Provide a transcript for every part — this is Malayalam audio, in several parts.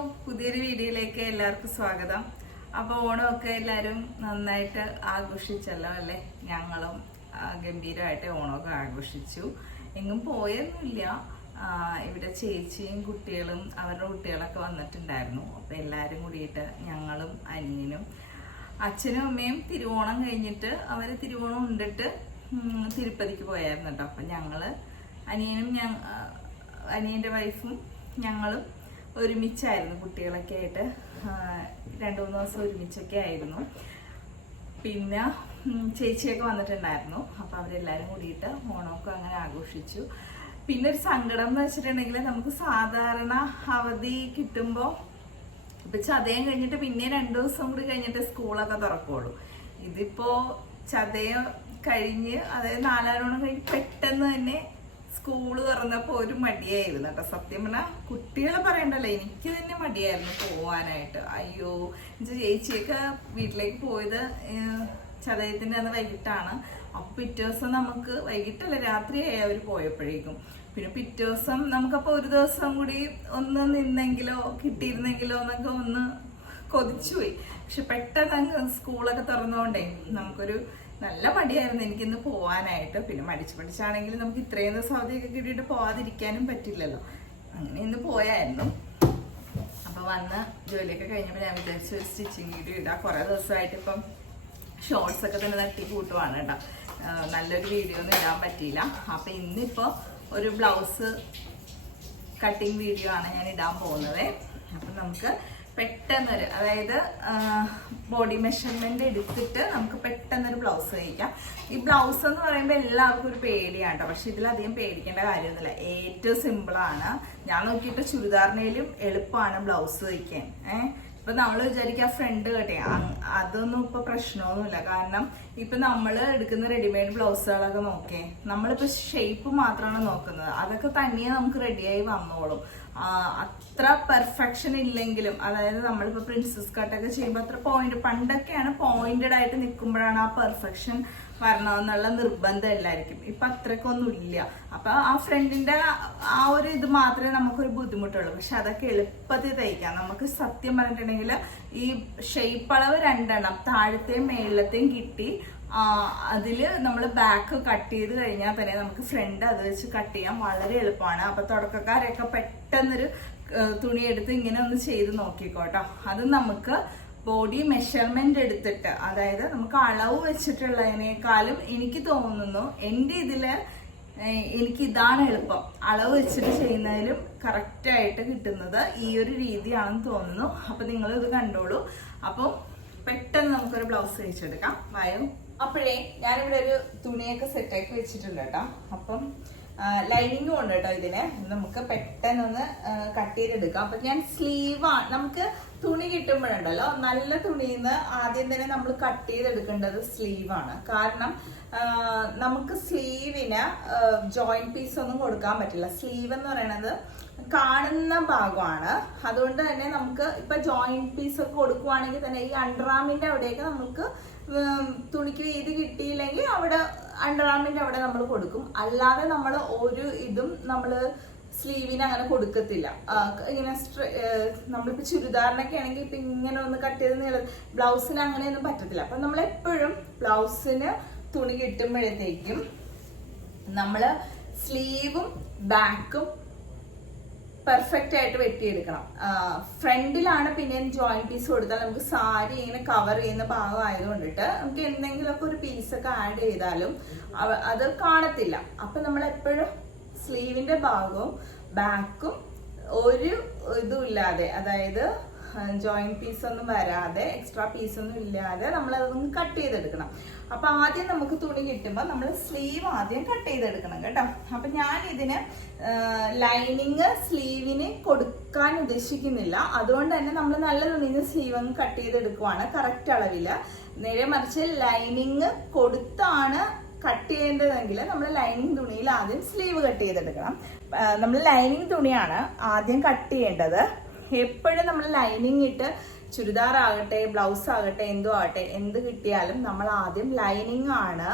പുതിയൊരു വീഡിയോയിലേക്ക് എല്ലാവർക്കും സ്വാഗതം. അപ്പോൾ ഓണമൊക്കെ എല്ലാവരും നന്നായിട്ട് ആഘോഷിച്ചല്ലോ അല്ലേ? ഞങ്ങളും ഗംഭീരമായിട്ട് ഓണമൊക്കെ ആഘോഷിച്ചു. എങ്ങും പോയൊന്നുമില്ല. ഇവിടെ ചേച്ചിയും കുട്ടികളും അവരുടെ കുട്ടികളൊക്കെ വന്നിട്ടുണ്ടായിരുന്നു. അപ്പോൾ എല്ലാവരും കൂടിയിട്ട് ഞങ്ങളും അനിയനും അച്ഛനും അമ്മയും തിരുവോണം കഴിഞ്ഞിട്ട് അവർ തിരുവോണം ഉണ്ടിട്ട് തിരുപ്പതിക്ക് പോയായിരുന്നു കേട്ടോ. അപ്പം ഞങ്ങൾ അനിയൻ്റെ വൈഫും ഞങ്ങളും ഒരുമിച്ചായിരുന്നു. കുട്ടികളൊക്കെ ആയിട്ട് 2-3 ദിവസം ഒരുമിച്ചൊക്കെ ആയിരുന്നു. പിന്നെ ചേച്ചിയൊക്കെ വന്നിട്ടുണ്ടായിരുന്നു. അപ്പോൾ അവരെല്ലാവരും കൂടിയിട്ട് ഓണമൊക്കെ അങ്ങനെ ആഘോഷിച്ചു. പിന്നെ ഒരു സങ്കടം എന്ന് വെച്ചിട്ടുണ്ടെങ്കിൽ നമുക്ക് സാധാരണ അവധി കിട്ടുമ്പോൾ ഇപ്പം ചതയം കഴിഞ്ഞിട്ട് പിന്നെ 2 ദിവസം കൂടി കഴിഞ്ഞിട്ട് സ്കൂളൊക്കെ തുറക്കുള്ളൂ. ഇതിപ്പോൾ ചതയം കഴിഞ്ഞ് അതായത് 4 ഓണം കഴിഞ്ഞ് പെട്ടെന്ന് തന്നെ സ്കൂള് തുറന്നപ്പോൾ ഒരു മടിയായിരുന്നു കേട്ടോ. സത്യം പറഞ്ഞാൽ കുട്ടികളെ പറയണ്ടല്ലോ, എനിക്ക് തന്നെ മടിയായിരുന്നു പോവാനായിട്ട്. അയ്യോ, ചേച്ചിയൊക്കെ വീട്ടിലേക്ക് പോയത് ചതയത്തിൻ്റെ അന്ന് വൈകിട്ടാണ്. അപ്പോൾ പിറ്റേ ദിവസം നമുക്ക് വൈകിട്ടല്ല രാത്രിയായി അവർ പോയപ്പോഴേക്കും. പിന്നെ പിറ്റേ ദിവസം നമുക്കപ്പോൾ ഒരു ദിവസം കൂടി ഒന്ന് നിന്നെങ്കിലോ കിട്ടിയിരുന്നെങ്കിലോ എന്നൊക്കെ ഒന്ന് കൊതിച്ചുപോയി. പക്ഷെ പെട്ടെന്ന് അങ്ങ് സ്കൂളൊക്കെ തുറന്നുകൊണ്ടേ നമുക്കൊരു നല്ല മടിയായിരുന്നു എനിക്കിന്ന് പോവാനായിട്ട്. പിന്നെ മടിച്ചാണെങ്കിൽ നമുക്ക് ഇത്രയും ദിവസം അവധിയൊക്കെ കിട്ടിയിട്ട് പോവാതിരിക്കാനും പറ്റില്ലല്ലോ. അങ്ങനെ ഇന്ന് പോയായിരുന്നു. അപ്പോൾ വന്ന് ജോലിയൊക്കെ കഴിഞ്ഞപ്പോൾ ഞാൻ വിചാരിച്ചു ഒരു സ്റ്റിച്ചിങ് വീഡിയോ ഇടാം. കുറേ ദിവസമായിട്ട് ഇപ്പം ഷോർട്സ് ഒക്കെ തന്നെ തട്ടി കൂട്ടുവാണ് കേട്ടോ. നല്ലൊരു വീഡിയോ ഒന്നും ഇടാൻ പറ്റിയില്ല. അപ്പോൾ ഇന്നിപ്പോൾ ഒരു ബ്ലൗസ് കട്ടിങ് വീഡിയോ ആണ് ഞാൻ ഇടാൻ പോകുന്നത്. അപ്പം നമുക്ക് പെട്ടെന്നൊരു, അതായത് ബോഡി മെഷർമെന്റ് എടുത്തിട്ട് നമുക്ക് പെട്ടെന്നൊരു ബ്ലൗസ് തയ്ക്കാം. ഈ ബ്ലൗസ് എന്ന് പറയുമ്പോൾ എല്ലാവർക്കും ഒരു പേടിയാണ് കേട്ടോ. പക്ഷെ ഇതിലധികം പേടിക്കേണ്ട കാര്യമൊന്നുമില്ല. ഏറ്റവും സിമ്പിളാണ്. ഞാൻ നോക്കിയിട്ട് ചുരിദാറിനേലും എളുപ്പമാണ് ബ്ലൗസ് തയ്ക്കാൻ. ഇപ്പൊ നമ്മൾ വിചാരിക്കുക ഫ്രണ്ട് കട്ടെ, അതൊന്നും ഇപ്പൊ പ്രശ്നമൊന്നുമില്ല. കാരണം ഇപ്പൊ നമ്മൾ എടുക്കുന്ന റെഡിമെയ്ഡ് ബ്ലൗസുകളൊക്കെ നോക്കേ, നമ്മളിപ്പോ ഷേപ്പ് മാത്രമാണ് നോക്കുന്നത്. അതൊക്കെ തനിയെ നമുക്ക് റെഡിയായി വന്നോളും. അത്ര പെർഫെക്ഷൻ ഇല്ലെങ്കിലും, അതായത് നമ്മളിപ്പോ പ്രിൻസസ് കട്ടൊക്കെ ചെയ്യുമ്പോൾ അത്ര പണ്ടൊക്കെയാണ് പോയിന്റഡ് ആയിട്ട് നിൽക്കുമ്പോഴാണ് ആ പെർഫെക്ഷൻ വരണമെന്നുള്ള നിർബന്ധം എല്ലാവർക്കും. ഇപ്പൊ അത്രക്കൊന്നും ഇല്ല. അപ്പൊ ആ ഫ്രണ്ടിന്റെ ആ ഒരു ഇത് മാത്രമേ നമുക്കൊരു ബുദ്ധിമുട്ടുള്ളൂ. പക്ഷെ അതൊക്കെ എളുപ്പത്തിൽ തയ്ക്കാം. നമുക്ക് സത്യം പറഞ്ഞിട്ടുണ്ടെങ്കിൽ ഈ ഷേപ്പ് അളവ് 2 എണ്ണം താഴത്തെയും മേളത്തെയും കിട്ടി. അതിൽ നമ്മൾ ബാക്ക് കട്ട് ചെയ്ത് കഴിഞ്ഞാൽ തന്നെ നമുക്ക് ഫ്രണ്ട് അത് വെച്ച് കട്ട് ചെയ്യാൻ വളരെ എളുപ്പമാണ്. അപ്പൊ തുടക്കക്കാരൊക്കെ പെട്ടെന്നൊരു തുണി എടുത്ത് ഇങ്ങനെ ഒന്ന് ചെയ്ത് നോക്കിക്കോട്ടോ. അത് നമുക്ക് ബോഡി മെഷർമെന്റ് എടുത്തിട്ട്, അതായത് നമുക്ക് അളവ് വെച്ചിട്ടുള്ളതിനേക്കാളും എനിക്ക് തോന്നുന്നു എൻ്റെ ഇതില് എനിക്ക് ഇതാണ് എളുപ്പം. അളവ് വെച്ചിട്ട് ചെയ്യുന്നതിലും കറക്റ്റായിട്ട് കിട്ടുന്നത് ഈ ഒരു രീതിയാണെന്ന് തോന്നുന്നു. അപ്പൊ നിങ്ങൾ ഇത് കണ്ടോളൂ. അപ്പോൾ പെട്ടെന്ന് നമുക്കൊരു ബ്ലൗസ് തയ്ച്ചെടുക്കാം. വായോ. അപ്പോഴേ ഞാനിവിടെ ഒരു തുണിയൊക്കെ സെറ്റാക്കി വെച്ചിട്ടുണ്ട് കേട്ടോ. അപ്പം ലൈനിങ്ങും ഉണ്ട് കേട്ടോ ഇതിന്. നമുക്ക് പെട്ടെന്നൊന്ന് കട്ട് ചെയ്തെടുക്കാം. അപ്പൊ ഞാൻ സ്ലീവാണ്, നമുക്ക് തുണി കിട്ടുമ്പോഴുണ്ടല്ലോ നല്ല തുണിയിൽ നിന്ന് ആദ്യം തന്നെ നമ്മൾ കട്ട് ചെയ്തെടുക്കേണ്ടത് സ്ലീവാണ്. കാരണം നമുക്ക് സ്ലീവിന് ജോയിന്റ് പീസ് ഒന്നും കൊടുക്കാൻ പറ്റില്ല. സ്ലീവ് എന്ന് പറയുന്നത് കാണുന്ന ഭാഗമാണ്. അതുകൊണ്ട് തന്നെ നമുക്ക് ഇപ്പൊ ജോയിന്റ് പീസ് ഒക്കെ കൊടുക്കുവാണെങ്കിൽ തന്നെ ഈ അണ്ടർആർമിന്റെ അവിടെയൊക്കെ നമുക്ക് തുണിക്ക് വീതി കിട്ടിയില്ലെങ്കിൽ അവിടെ അണ്ടർആർമിന്റെ അവിടെ നമ്മൾ കൊടുക്കും. അല്ലാതെ നമ്മൾ ഒരു ഇതും നമ്മൾ സ്ലീവിന് അങ്ങനെ കൊടുക്കത്തില്ല. ഇങ്ങനെ നമ്മളിപ്പോ ചുരിദാറിനൊക്കെ ആണെങ്കിൽ ഇപ്പൊ ഇങ്ങനെ ഒന്ന് കട്ട് ചെയ്ത് ബ്ലൗസിന് അങ്ങനെയൊന്നും പറ്റത്തില്ല. അപ്പൊ നമ്മൾ എപ്പോഴും ബ്ലൗസിന് തുണി കിട്ടുമ്പോഴത്തേക്കും നമ്മള് സ്ലീവും ബാക്കും പെർഫെക്റ്റ് ആയിട്ട് വെട്ടിയെടുക്കണം. ഫ്രണ്ടിലാണ് പിന്നെ ജോയിന്റ് പീസ് കൊടുത്താൽ നമുക്ക് സാരി ഇങ്ങനെ കവർ ചെയ്യുന്ന ഭാഗം ആയതുകൊണ്ടിട്ട് നമുക്ക് എന്തെങ്കിലുമൊക്കെ ഒരു പീസൊക്കെ ആഡ് ചെയ്താലും അത് കാണത്തില്ല. അപ്പൊ നമ്മൾ എപ്പോഴും സ്ലീവിന്റെ ഭാഗവും ബാക്കും ഒരു ഇതും ഇല്ലാതെ, അതായത് ജോയിന്റ് പീസ് ഒന്നും വരാതെ എക്സ്ട്രാ പീസ് ഒന്നും ഇല്ലാതെ നമ്മൾ അതൊന്ന് കട്ട് ചെയ്തെടുക്കണം. അപ്പൊ ആദ്യം നമുക്ക് തുണി കിട്ടുമ്പോൾ നമ്മൾ സ്ലീവ് ആദ്യം കട്ട് ചെയ്തെടുക്കണം കേട്ടോ. അപ്പൊ ഞാൻ ഇതിന് ലൈനിങ് സ്ലീവിന് കൊടുക്കാൻ ഉദ്ദേശിക്കുന്നില്ല. അതുകൊണ്ട് തന്നെ നമ്മൾ നല്ല തുണിന്ന് സ്ലീവ് അങ്ങ് കട്ട് ചെയ്തെടുക്കുവാണ് കറക്റ്റ് അളവില്. നേരെ മറിച്ച് ലൈനിങ് കൊടുത്താണ് കട്ട് ചെയ്യേണ്ടതെങ്കിൽ നമ്മൾ ലൈനിങ് തുണിയിൽ ആദ്യം സ്ലീവ് കട്ട് ചെയ്തെടുക്കണം. നമ്മൾ ലൈനിങ് തുണിയാണ് ആദ്യം കട്ട് ചെയ്യേണ്ടത്. എപ്പോഴും നമ്മൾ ലൈനിങ് ഇട്ട് ചുരിദാർ ആകട്ടെ ബ്ലൗസ് ആകട്ടെ എന്തോ ആകട്ടെ എന്ത് കിട്ടിയാലും നമ്മൾ ആദ്യം ലൈനിങ് ആണ്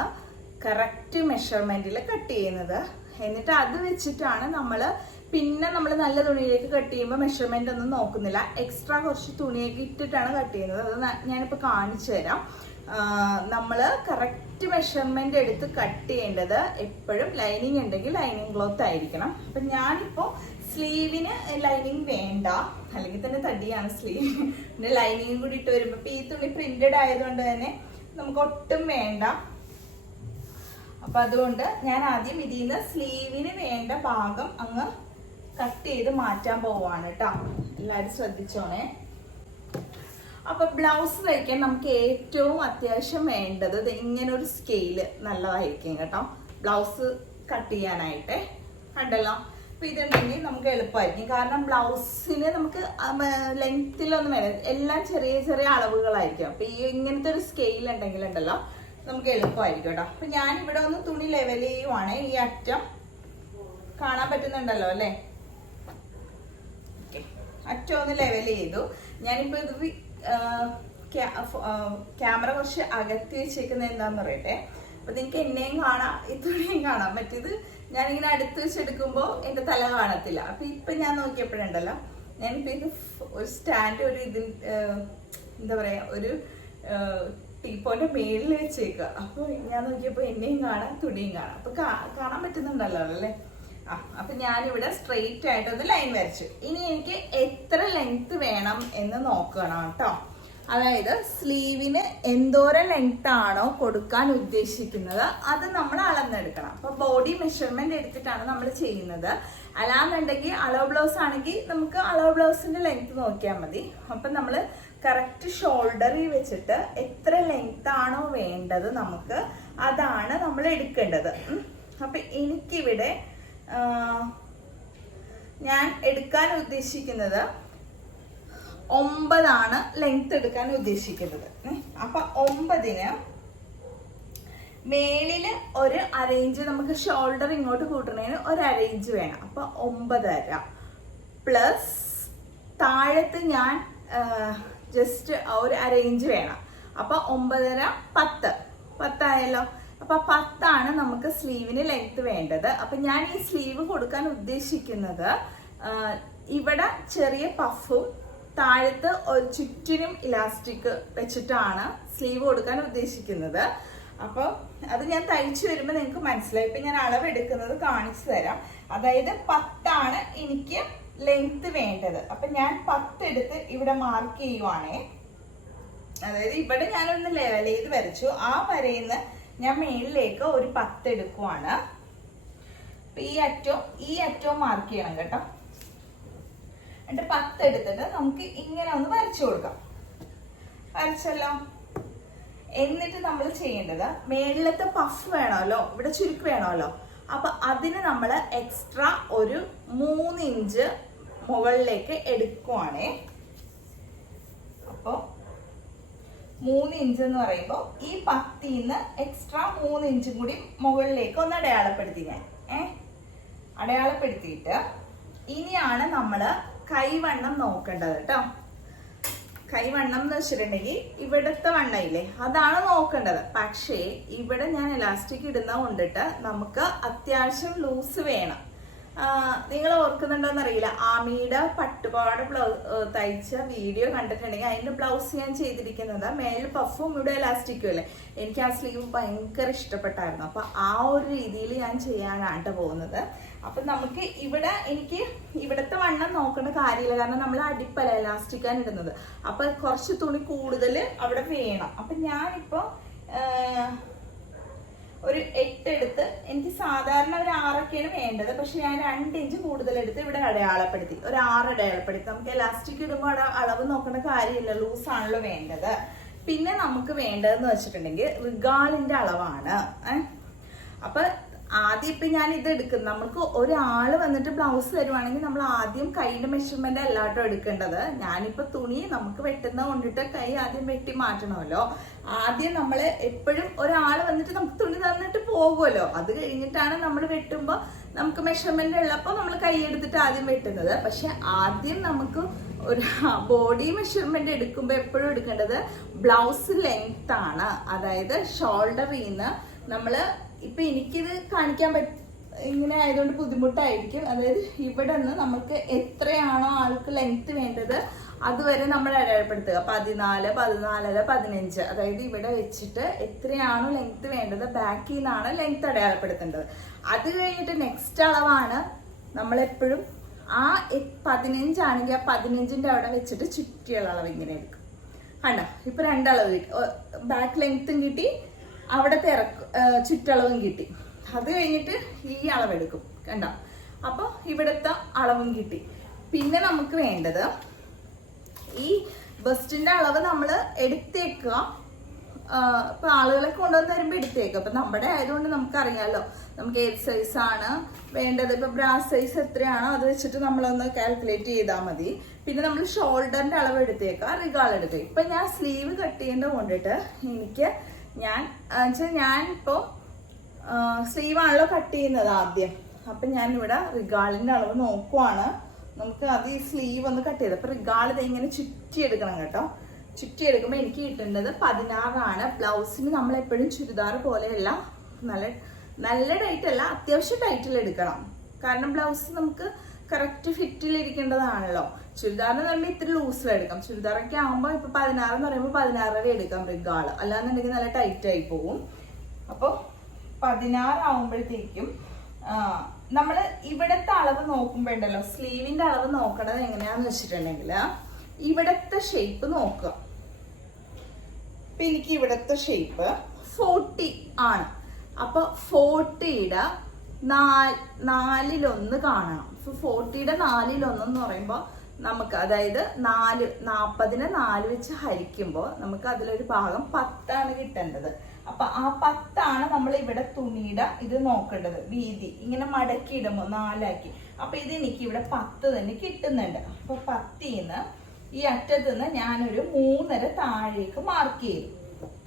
കറക്റ്റ് മെഷർമെന്റിൽ കട്ട് ചെയ്യുന്നത്. എന്നിട്ട് അത് വെച്ചിട്ടാണ് നമ്മൾ പിന്നെ നമ്മൾ നല്ല തുണിയിലേക്ക് കട്ട് ചെയ്യുമ്പോൾ മെഷർമെന്റ് ഒന്നും നോക്കുന്നില്ല, എക്സ്ട്രാ കുറച്ച് തുണിയൊക്കെ ഇട്ടിട്ടാണ് കട്ട് ചെയ്യുന്നത്. അത് ഞാനിപ്പോൾ കാണിച്ചു തരാം. നമ്മൾ കറക്റ്റ് മെഷർമെന്റ് എടുത്ത് കട്ട് ചെയ്യേണ്ടത് എപ്പോഴും ലൈനിങ് ഉണ്ടെങ്കിൽ ലൈനിങ് ക്ലോത്ത് ആയിരിക്കണം. അപ്പം ഞാനിപ്പോൾ സ്ലീവിന് ലൈനിങ് വേണ്ട, അല്ലെങ്കിൽ തന്നെ തടിയാണ് സ്ലീവിന്, പിന്നെ ലൈനിങ് കൂടി ഇട്ട് വരുമ്പോൾ ഇപ്പം ഈ തുണി പ്രിന്റഡ് ആയതുകൊണ്ട് തന്നെ നമുക്ക് ഒട്ടും വേണ്ട. അപ്പം അതുകൊണ്ട് ഞാൻ ആദ്യം ഇതിൽ നിന്ന് സ്ലീവിന് വേണ്ട ഭാഗം അങ്ങ് കട്ട് ചെയ്ത് മാറ്റാൻ പോവാണ് കേട്ടോ. എല്ലാവരും ശ്രദ്ധിച്ചോണേ. അപ്പൊ ബ്ലൗസ് തയ്ക്കാൻ നമുക്ക് ഏറ്റവും അത്യാവശ്യം വേണ്ടത് ഇങ്ങനെ ഒരു സ്കെയില് നല്ലതായിരിക്കും കേട്ടോ, ബ്ലൗസ് കട്ട് ചെയ്യാനായിട്ട്. കണ്ടല്ലോ, അപ്പൊ ഇതുണ്ടെങ്കിൽ നമുക്ക് എളുപ്പമായിരിക്കും. കാരണം ബ്ലൗസിന് നമുക്ക് ലെങ്ത്തിലൊന്നും വേണം, എല്ലാം ചെറിയ ചെറിയ അളവുകളായിരിക്കും. അപ്പൊ ഈ ഇങ്ങനത്തെ ഒരു സ്കെയിൽ ഉണ്ടെങ്കിലുണ്ടല്ലോ നമുക്ക് എളുപ്പമായിരിക്കും കേട്ടോ. അപ്പൊ ഞാൻ ഇവിടെ ഒന്ന് തുണി ലെവൽ ചെയ്യുവാണ്. ഈ അറ്റം കാണാൻ പറ്റുന്നുണ്ടല്ലോ അല്ലേ? അറ്റം ഒന്ന് ലെവൽ ചെയ്തു. ഞാനിപ്പോ ഇത് ക്യാമറ കുറച്ച് അകത്തി വെച്ചേക്കുന്നത് എന്താന്ന് പറയട്ടെ. അപ്പൊ നിങ്ങൾക്ക് എന്നെയും കാണാം, ഈ തുണിയും കാണാം. മറ്റേത് ഞാനിങ്ങനെ അടുത്ത് വെച്ചെടുക്കുമ്പോൾ എന്റെ തല കാണത്തില്ല. അപ്പൊ ഇപ്പൊ ഞാൻ നോക്കിയപ്പോഴുണ്ടല്ലോ, ഞാനിപ്പോ ഇത് ഒരു സ്റ്റാൻഡ് ഒരു ഇതിൽ എന്താ പറയാ ഒരു ടീപ്പോന്റെ മേളിൽ വെച്ചേക്കുക. അപ്പൊ ഞാൻ നോക്കിയപ്പോ എന്നെയും കാണാം തുണിയും കാണാം. അപ്പൊ കാണാൻ പറ്റുന്നുണ്ടല്ലോ അല്ലേ? അപ്പൊ ഞാനിവിടെ സ്ട്രെയിറ്റ് ആയിട്ട് ഒരു ലൈൻ വരച്ചു. ഇനി എനിക്ക് എത്ര ലെങ്ത് വേണം എന്ന് നോക്കണം കേട്ടോ. അതായത് സ്ലീവിന് എന്തോരം ലെങ്ത് ആണോ കൊടുക്കാൻ ഉദ്ദേശിക്കുന്നത് അത് നമ്മൾ അളന്നെടുക്കണം. അപ്പൊ ബോഡി മെഷർമെന്റ് എടുത്തിട്ടാണ് നമ്മൾ ചെയ്യുന്നത്. അല്ലാന്നുണ്ടെങ്കിൽ അളവ് ബ്ലൗസ് ആണെങ്കിൽ നമുക്ക് അളവ് ബ്ലൗസിന്റെ ലെങ്ത് നോക്കിയാൽ മതി. അപ്പൊ നമ്മൾ കറക്റ്റ് ഷോൾഡറിൽ വെച്ചിട്ട് എത്ര ലെങ്ത് ആണോ വേണ്ടത് നമുക്ക് അതാണ് നമ്മൾ എടുക്കേണ്ടത്. അപ്പൊ എനിക്കിവിടെ ഞാൻ എടുക്കാൻ ഉദ്ദേശിക്കുന്നത് 9 ലെങ്ത് എടുക്കാൻ ഉദ്ദേശിക്കുന്നത്. അപ്പൊ 9 മേളില് ഒരു അരയിഞ്ച് നമുക്ക് ഷോൾഡർ ഇങ്ങോട്ട് കൂട്ടണേന് ഒരു അരയിഞ്ച് വേണം. അപ്പൊ 9.5 പ്ലസ് താഴത്ത് ഞാൻ ജസ്റ്റ് ഒരു അരയിഞ്ച് വേണം. അപ്പൊ 9.5 10 ആയല്ലോ. അപ്പൊ 10 നമുക്ക് സ്ലീവിന് ലെങ്ത് വേണ്ടത്. അപ്പൊ ഞാൻ ഈ സ്ലീവ് കൊടുക്കാൻ ഉദ്ദേശിക്കുന്നത് ഇവിടെ ചെറിയ പഫും താഴത്ത് ഒരു ചുറ്റിനും ഇലാസ്റ്റിക് വെച്ചിട്ടാണ് സ്ലീവ് കൊടുക്കാൻ ഉദ്ദേശിക്കുന്നത്. അപ്പൊ അത് ഞാൻ തയ്ച്ചു വരുമ്പോൾ നിങ്ങൾക്ക് മനസ്സിലായി. ഇപ്പൊ ഞാൻ അളവെടുക്കുന്നത് കാണിച്ചു തരാം. അതായത് 10 എനിക്ക് ലെങ്ത് വേണ്ടത്. അപ്പൊ ഞാൻ 10 എടുത്ത് ഇവിടെ മാർക്ക് ചെയ്യുവാണേ. അതായത് ഇവിടെ ഞാനൊന്ന് ലെവൽ ചെയ്ത് വരച്ചു. ആ വരയിന്ന് ഞാൻ മേളിലേക്ക് ഒരു 10 എടുക്കുവാണ്. ഈ അറ്റവും മാർക്ക് ചെയ്യണം കേട്ടോ. എന്നിട്ട് 10 എടുത്തിട്ട് നമുക്ക് ഇങ്ങനെ ഒന്ന് വരച്ചു കൊടുക്കാം. വരച്ചല്ലോ. എന്നിട്ട് നമ്മൾ ചെയ്യേണ്ടത് മേളിലത്തെ പഫ് വേണമല്ലോ, ഇവിടെ ചുരുക്ക് വേണമല്ലോ. അപ്പൊ അതിന് നമ്മൾ എക്സ്ട്രാ ഒരു 3 ഇഞ്ച് മുകളിലേക്ക് എടുക്കുവാണേ. അപ്പൊ 3 ഇഞ്ച് എന്ന് പറയുമ്പോൾ ഈ 10ന്ന് എക്സ്ട്രാ 3 ഇഞ്ചും കൂടി മുകളിലേക്ക് ഒന്ന് അടയാളപ്പെടുത്തി ഞാൻ അടയാളപ്പെടുത്തിയിട്ട് ഇനിയാണ് നമ്മള് കൈവണ്ണം നോക്കേണ്ടത് കേട്ടോ. കൈവണ്ണം എന്ന് വെച്ചിട്ടുണ്ടെങ്കിൽ ഇവിടുത്തെ വണ്ണയില്ലേ അതാണ് നോക്കേണ്ടത്. പക്ഷേ ഇവിടെ ഞാൻ ഇലാസ്റ്റിക് ഇടുന്ന കൊണ്ടിട്ട് നമുക്ക് അത്യാവശ്യം ലൂസ് വേണം. നിങ്ങൾ ഓർക്കുന്നുണ്ടോന്ന് അറിയില്ല, ആമിയുടെ പട്ടുപാട് തയ്ച്ച വീഡിയോ കണ്ടിട്ടുണ്ടെങ്കിൽ അതിന്റെ ബ്ലൗസ് ഞാൻ ചെയ്തിരിക്കുന്നത് മേളിൽ പഫും ഇവിടെ ഇലാസ്റ്റിക്കും അല്ലേ. എനിക്ക് ആ സ്ലീവ് ഭയങ്കര ഇഷ്ടപ്പെട്ടായിരുന്നു. അപ്പൊ ആ ഒരു രീതിയിൽ ഞാൻ ചെയ്യാനാണ് പോകുന്നത്. അപ്പൊ നമുക്ക് എനിക്ക് ഇവിടത്തെ വണ്ണം നോക്കേണ്ട കാര്യമില്ല, കാരണം നമ്മൾ അടിപ്പല ഇലാസ്റ്റിക്കാണ് ഇടുന്നത്. അപ്പൊ കുറച്ച് തുണി കൂടുതൽ അവിടെ വേണം. അപ്പൊ ഞാനിപ്പോ ഒരു 8 എടുത്ത്, എനിക്ക് സാധാരണ ഒരു 6 വേണ്ടത്. പക്ഷെ ഞാൻ 2 ഇഞ്ച് കൂടുതൽ എടുത്ത് ഇവിടെ അടയാളപ്പെടുത്തി, ഒരു 6 അടയാളപ്പെടുത്തി. നമുക്ക് എലാസ്റ്റിക് ഇടുമ്പോൾ അളവ് നോക്കേണ്ട കാര്യമില്ല, ലൂസ് ആണല്ലോ വേണ്ടത്. പിന്നെ നമുക്ക് വേണ്ടതെന്ന് വെച്ചിട്ടുണ്ടെങ്കിൽ റിഗാളിന്റെ അളവാണ്. അപ്പൊ ആദ്യം ഇപ്പൊ ഞാൻ ഇത് എടുക്കുന്നത്, നമുക്ക് ഒരാള് വന്നിട്ട് ബ്ലൗസ് തരുവാണെങ്കിൽ നമ്മൾ ആദ്യം കൈയുടെ മെഷർമെന്റ് അല്ലാട്ടോ എടുക്കേണ്ടത്. ഞാനിപ്പോ തുണി നമുക്ക് വെട്ടുന്ന കൊണ്ടിട്ട് കൈ ആദ്യം വെട്ടി മാറ്റണമല്ലോ. ആദ്യം നമ്മൾ എപ്പോഴും ഒരാൾ വന്നിട്ട് നമുക്ക് തുണി തന്നിട്ട് പോകുമല്ലോ, അത് കഴിഞ്ഞിട്ടാണ് നമ്മൾ വെട്ടുമ്പോ നമുക്ക് മെഷർമെന്റ് ഉള്ളപ്പോൾ നമ്മൾ കൈ എടുത്തിട്ട് ആദ്യം വെട്ടുന്നത്. പക്ഷെ ആദ്യം നമുക്ക് ഒരു ബോഡി മെഷർമെന്റ് എടുക്കുമ്പോൾ എപ്പോഴും എടുക്കേണ്ടത് ബ്ലൗസ് ലെങ്ത് ആണ്. അതായത് ഷോൾഡറിൽ നിന്ന് നമ്മള് ഇപ്പൊ എനിക്കിത് കാണിക്കാൻ ഇങ്ങനെ ആയതുകൊണ്ട് ബുദ്ധിമുട്ടായിരിക്കും. അതായത് ഇവിടെ നിന്ന് നമുക്ക് എത്രയാണോ ആൾക്ക് ലെങ്ത് വേണ്ടത് അതുവരെ നമ്മൾ അടയാളപ്പെടുത്തുക. 14, 14, 15. അതായത് ഇവിടെ വെച്ചിട്ട് എത്രയാണോ ലെങ്ത് വേണ്ടത് ബാക്കിൽ നിന്നാണ് ലെങ്ത് അടയാളപ്പെടുത്തേണ്ടത്. അത് കഴിഞ്ഞിട്ട് നെക്സ്റ്റ് അളവാണ് നമ്മളെപ്പോഴും ആ 15 ആണെങ്കിൽ ആ 15ന്റെ അവിടെ വെച്ചിട്ട് ചുറ്റിയുള്ള അളവ് ഇങ്ങനെ എടുക്കും. കണ്ടോ, ഇപ്പൊ 2 അളവ് കിട്ടി. ബാക്ക് ലെങ്ത്തും കിട്ടി, അവിടത്തെ ചുറ്റളവും കിട്ടി. അത് കഴിഞ്ഞിട്ട് ഈ അളവെടുക്കും. കണ്ടോ, അപ്പൊ ഇവിടുത്തെ അളവും കിട്ടി. പിന്നെ നമുക്ക് വേണ്ടത് ഈ ബസ്റ്റിന്റെ അളവ് നമ്മൾ എടുത്തേക്കുക. ഇപ്പൊ ആളുകളെ കൊണ്ടുവന്ന് വരുമ്പോ എടുത്തേക്കുക. അപ്പൊ നമ്മുടെ ആയതുകൊണ്ട് നമുക്കറിയാലോ നമുക്ക് ഏത് സൈസാണ് വേണ്ടത്. ഇപ്പൊ ബ്രാസ് സൈസ് എത്രയാണോ അത് വെച്ചിട്ട് നമ്മളൊന്ന് കാൽക്കുലേറ്റ് ചെയ്താൽ മതി. പിന്നെ നമ്മൾ ഷോൾഡറിന്റെ അളവ് എടുത്തേക്കുക, റിഗാൾ എടുത്തേക്കുക. ഇപ്പൊ ഞാൻ സ്ലീവ് കട്ട് ചെയ്യേണ്ടത് കൊണ്ടിട്ട് എനിക്ക് ഞാനിപ്പോ സ്ലീവ് ആണല്ലോ കട്ട് ചെയ്യുന്നത് ആദ്യം. അപ്പൊ ഞാൻ ഇവിടെ റിഗാളിന്റെ അളവ് നോക്കുവാണ്. നമുക്ക് അത് ഈ സ്ലീവ് ഒന്ന് കട്ട് ചെയ്ത് അപ്പൊ റിഗാൾ ഇങ്ങനെ ചുറ്റിയെടുക്കണം കേട്ടോ. ചുറ്റിയെടുക്കുമ്പോൾ എനിക്ക് കിട്ടേണ്ടത് 16 ആണ്. ബ്ലൗസിന് നമ്മൾ എപ്പോഴും ചുരിദാർ പോലെയല്ല, നല്ല ടൈറ്റ് അല്ല, അത്യാവശ്യം ടൈറ്റിൽ എടുക്കണം. കാരണം ബ്ലൗസ് നമുക്ക് കറക്റ്റ് ഫിറ്റിൽ ഇരിക്കേണ്ടതാണല്ലോ. ചുരിദാറിന് നമ്മൾ ഇത്തിരി ലൂസിലെടുക്കാം. ചുരിദാറൊക്കെ ആകുമ്പോൾ ഇപ്പൊ 16 എന്ന് പറയുമ്പോൾ 16 എടുക്കാം റിഗാൾ. അല്ലാന്നുണ്ടെങ്കിൽ നല്ല ടൈറ്റ് ആയി പോകും. അപ്പോൾ 16 ആവുമ്പോഴത്തേക്കും നമ്മൾ ഇവിടത്തെ അളവ് നോക്കുമ്പോ ഉണ്ടല്ലോ, സ്ലീവിന്റെ അളവ് നോക്കണത് എങ്ങനെയാന്ന് വെച്ചിട്ടുണ്ടെങ്കിൽ ഇവിടത്തെ ഷേപ്പ് നോക്കുക. ഇപ്പൊ എനിക്ക് ഇവിടത്തെ ഷേപ്പ് 40 ആണ്. അപ്പൊ 40യുടെ 4/1 കാണണം. 40യുടെ 4/1 എന്ന് പറയുമ്പോൾ നമുക്ക്, അതായത് 40നെ 4 വെച്ച് ഹരിക്കുമ്പോൾ നമുക്ക് അതിലൊരു ഭാഗം 10 ആണ് കിട്ടേണ്ടത്. അപ്പൊ ആ 10 ആണ് നമ്മൾ ഇവിടെ തുണിയുടെ ഇത് നോക്കേണ്ടത്. വീതി ഇങ്ങനെ മടക്കി ഇടുമ്പോൾ 4 ആക്കി. അപ്പൊ ഇത് എനിക്ക് ഇവിടെ 10 തന്നെ കിട്ടുന്നുണ്ട്. അപ്പൊ 10ന്ന് ഈ അറ്റത്ത് നിന്ന് ഞാനൊരു 3.5 താഴേക്ക് മാർക്ക് ചെയ്തു.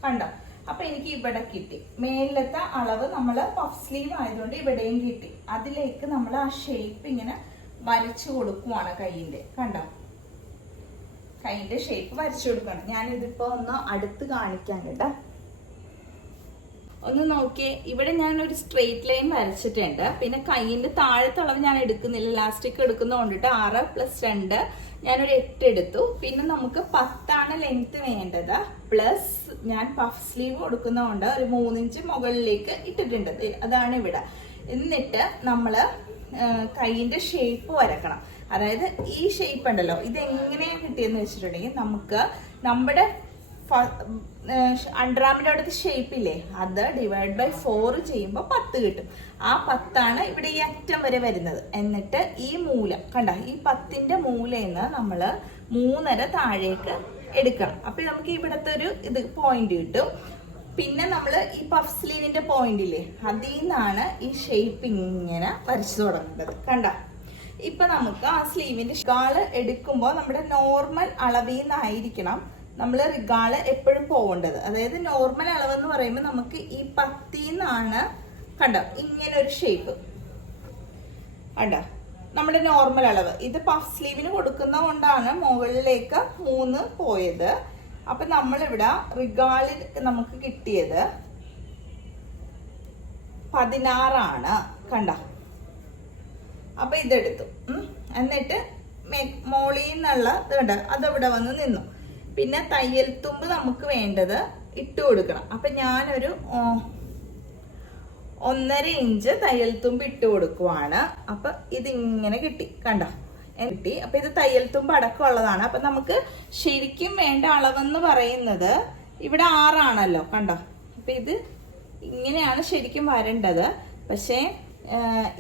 കണ്ടോ, അപ്പൊ എനിക്ക് ഇവിടെ കിട്ടി. മേലത്തെ അളവ് നമ്മൾ പഫ് സ്ലീവ് ആയതുകൊണ്ട് ഇവിടെയും കിട്ടി. അതിലേക്ക് നമ്മൾ ആ ഷേപ്പ് ഇങ്ങനെ വരച്ചു കൊടുക്കുവാണ് കൈയിന്റെ. കണ്ടോ, കൈയിന്റെ ഷേപ്പ് വരച്ചു കൊടുക്കണം. ഞാനിതിപ്പോ ഒന്ന് അടുത്ത് കാണിക്കാൻ കേട്ടോ. ഒന്ന് നോക്കിയേ, ഇവിടെ ഞാൻ ഒരു സ്ട്രെയിറ്റ് ലൈൻ വരച്ചിട്ടുണ്ട്. പിന്നെ കൈയിന്റെ താഴത്തെ അളവ് ഞാൻ എടുക്കുന്നില്ല, ഇലാസ്റ്റിക് എടുക്കുന്ന കൊണ്ടിട്ട് 6 + 2 ഞാനൊരു 8 എടുത്തു. പിന്നെ നമുക്ക് 10 ആണ് ലെങ്ത് വേണ്ടത്. പ്ലസ് ഞാൻ പഫ് സ്ലീവ് കൊടുക്കുന്നതുകൊണ്ട് ഒരു 3 ഇഞ്ച് മുകളിലേക്ക് ഇട്ടിട്ടുണ്ട്. അതാണ് ഇവിടെ. എന്നിട്ട് നമ്മള് കൈയിന്റെ ഷേപ്പ് വരക്കണം. അതായത് ഈ ഷേപ്പ് ഉണ്ടല്ലോ, ഇത് എങ്ങനെയാ കിട്ടിയെന്ന് വെച്ചിട്ടുണ്ടെങ്കിൽ നമുക്ക് നമ്മുടെ അണ്ടർആർമിന്റെ അടുത്ത് ഷേപ്പ് ഇല്ലേ, അത് /4 ചെയ്യുമ്പോൾ 10 കിട്ടും. ആ 10 ആണ് ഇവിടെ ഈ അറ്റം വരെ വരുന്നത്. എന്നിട്ട് ഈ മൂല കണ്ട, ഈ 10ന്റെ മൂലന്ന് നമ്മള് 3.5 താഴേക്ക് എടുക്കണം. അപ്പൊ നമുക്ക് ഇവിടത്തെ ഒരു ഇത് പോയിന്റ് കിട്ടും. പിന്നെ നമ്മൾ ഈ പഫ് സ്ലീവിന്റെ പോയിന്റ് ഇല്ലേ, അതിൽ നിന്നാണ് ഈ ഷേപ്പ് ഇങ്ങനെ വരച്ചു തുടങ്ങേണ്ടത്. കണ്ട, ഇപ്പൊ നമുക്ക് ആ സ്ലീവിന്റെ റിഗാള് എടുക്കുമ്പോൾ നമ്മുടെ നോർമൽ അളവിൽ നിന്നായിരിക്കണം നമ്മൾ റിഗാള് എപ്പോഴും പോകേണ്ടത്. അതായത് നോർമൽ അളവെന്ന് പറയുമ്പോൾ നമുക്ക് ഈ 10ന്നാണ് കണ്ടോ ഇങ്ങനെ ഒരു ഷേപ്പ്. കണ്ടോ, നമ്മുടെ നോർമൽ അളവ്. ഇത് പഫ് സ്ലീവിന് കൊടുക്കുന്ന കൊണ്ടാണ് മുകളിലേക്ക് 3 പോയത്. അപ്പൊ നമ്മളിവിടെ റിഗാളിൽ നമുക്ക് കിട്ടിയത് 16 ആണ്. കണ്ട, അപ്പൊ ഇതെടുത്തു. എന്നിട്ട് മോളിൽ നിന്നുള്ള കണ്ട അതവിടെ വന്ന് നിന്നു. പിന്നെ തയ്യൽ തുമ്പ് നമുക്ക് വേണ്ടത് ഇട്ട് കൊടുക്കണം. അപ്പൊ ഞാനൊരു 1.5 ഇഞ്ച് തയ്യൽ തുമ്പ് ഇട്ട് കൊടുക്കുവാണ്. അപ്പൊ ഇതിങ്ങനെ കിട്ടി. കണ്ട, കിട്ടി. അപ്പൊ ഇത് തയ്യൽ തുമ്പ് അടക്കമുള്ളതാണ്. അപ്പൊ നമുക്ക് ശരിക്കും വേണ്ട അളവെന്ന് പറയുന്നത് ഇവിടെ 6 ആണല്ലോ. കണ്ടോ, അപ്പൊ ഇത് ഇങ്ങനെയാണ് ശരിക്കും വരേണ്ടത്. പക്ഷേ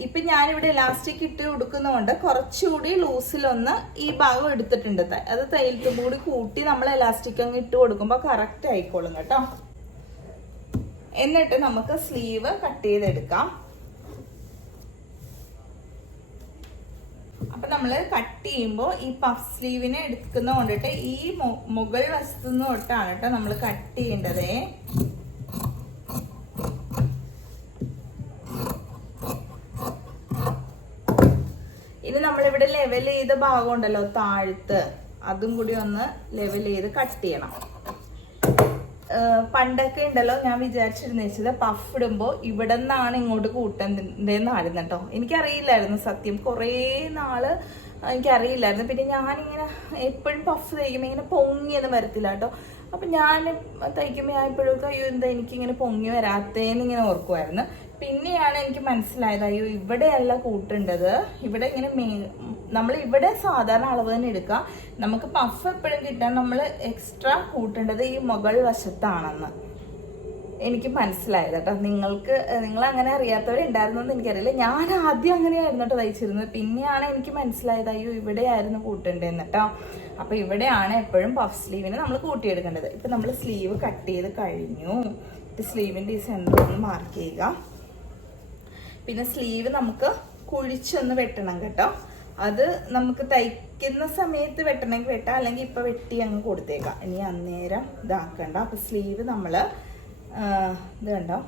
ഇപ്പൊ ഞാനിവിടെ ഇലാസ്റ്റിക് ഇട്ട് കൊടുക്കുന്നതുകൊണ്ട് കുറച്ചുകൂടി ലൂസിലൊന്ന് ഈ ഭാഗം എടുത്തിട്ടുണ്ട്. അത് തയ്യൽ തുമ്പ് കൂടി കൂട്ടി നമ്മൾ ഇലാസ്റ്റിക് അങ്ങ് ഇട്ട് കൊടുക്കുമ്പോൾ കറക്റ്റ് ആയിക്കോളും കേട്ടോ. എന്നിട്ട് നമുക്ക് സ്ലീവ് കട്ട് ചെയ്തെടുക്കാം. അപ്പൊ നമ്മൾ കട്ട് ചെയ്യുമ്പോൾ ഈ പഫ് സ്ലീവിനെ എടുക്കുന്ന കൊണ്ടിട്ട് ഈ മുകൾ വശത്തുനിന്ന് തൊട്ടാണ് കേട്ടോ നമ്മൾ കട്ട് ചെയ്യേണ്ടതേ. ഇനി നമ്മളിവിടെ ലെവൽ ചെയ്ത ഭാഗം ഉണ്ടല്ലോ താഴത്ത്, അതും കൂടി ഒന്ന് ലെവൽ ചെയ്ത് കട്ട് ചെയ്യണം. പണ്ടൊക്കെ ഉണ്ടല്ലോ ഞാൻ വിചാരിച്ചിരുന്നത് പഫ് ഇടുമ്പോൾ ഇവിടെ നിന്നാണ് ഇങ്ങോട്ട് കൂട്ടേണ്ടതെന്നായിരുന്നു കേട്ടോ. എനിക്കറിയില്ലായിരുന്നു സത്യം, കുറേ നാള് എനിക്കറിയില്ലായിരുന്നു. പിന്നെ ഞാനിങ്ങനെ എപ്പോഴും പഫ് തയ്ക്കുമ്പോൾ ഇങ്ങനെ പൊങ്ങിയൊന്നും വരത്തില്ല കേട്ടോ. അപ്പൊ ഞാൻ തയ്ക്കുമ്പോൾ ഞാൻ എപ്പോഴും അയ്യോ എന്താ എനിക്കിങ്ങനെ പൊങ്ങി വരാത്തേന്ന് ഇങ്ങനെ ഓർക്കുമായിരുന്നു. പിന്നെയാണ് എനിക്ക് മനസ്സിലായത് അയ്യോ ഇവിടെയല്ല കൂട്ടേണ്ടത്, ഇവിടെ ഇങ്ങനെ നമ്മൾ ഇവിടെ സാധാരണ അളവ് തന്നെ എടുക്കുക. നമുക്ക് പഫ് എപ്പോഴും കിട്ടാൻ നമ്മൾ എക്സ്ട്രാ കൂട്ടേണ്ടത് ഈ മുകൾ വശത്താണെന്ന് എനിക്ക് മനസ്സിലായത് കേട്ടോ. നിങ്ങൾ അങ്ങനെ അറിയാത്തവരുണ്ടായിരുന്നു എന്ന് എനിക്കറിയില്ല. ഞാൻ ആദ്യം അങ്ങനെയായിരുന്നു കേട്ടോ തയ്ച്ചിരുന്നത്. പിന്നെയാണ് എനിക്ക് മനസ്സിലായത് അയ്യോ ഇവിടെയായിരുന്നു കൂട്ടേണ്ടതെന്ന് കേട്ടോ. അപ്പൊ ഇവിടെയാണ് എപ്പോഴും പഫ് സ്ലീവിന് നമ്മൾ കൂട്ടിയെടുക്കേണ്ടത്. ഇപ്പൊ നമ്മൾ സ്ലീവ് കട്ട് ചെയ്ത് കഴിഞ്ഞു. സ്ലീവിന്റെ ഈ സെന്റർ ഒന്ന് മാർക്ക് ചെയ്യുക. പിന്നെ സ്ലീവ് നമുക്ക് കുഴിച്ചൊന്ന് വെട്ടണം കേട്ടോ. അത് നമുക്ക് തയ്ക്കുന്ന സമയത്ത് വെട്ടണമെങ്കിൽ വെട്ടാം, അല്ലെങ്കിൽ ഇപ്പൊ വെട്ടി അങ്ങ് കൊടുത്തേക്കാം. ഇനി അന്നേരം ഇതാക്കണ്ട. അപ്പൊ സ്ലീവ് നമ്മള് ഇത് കണ്ടോ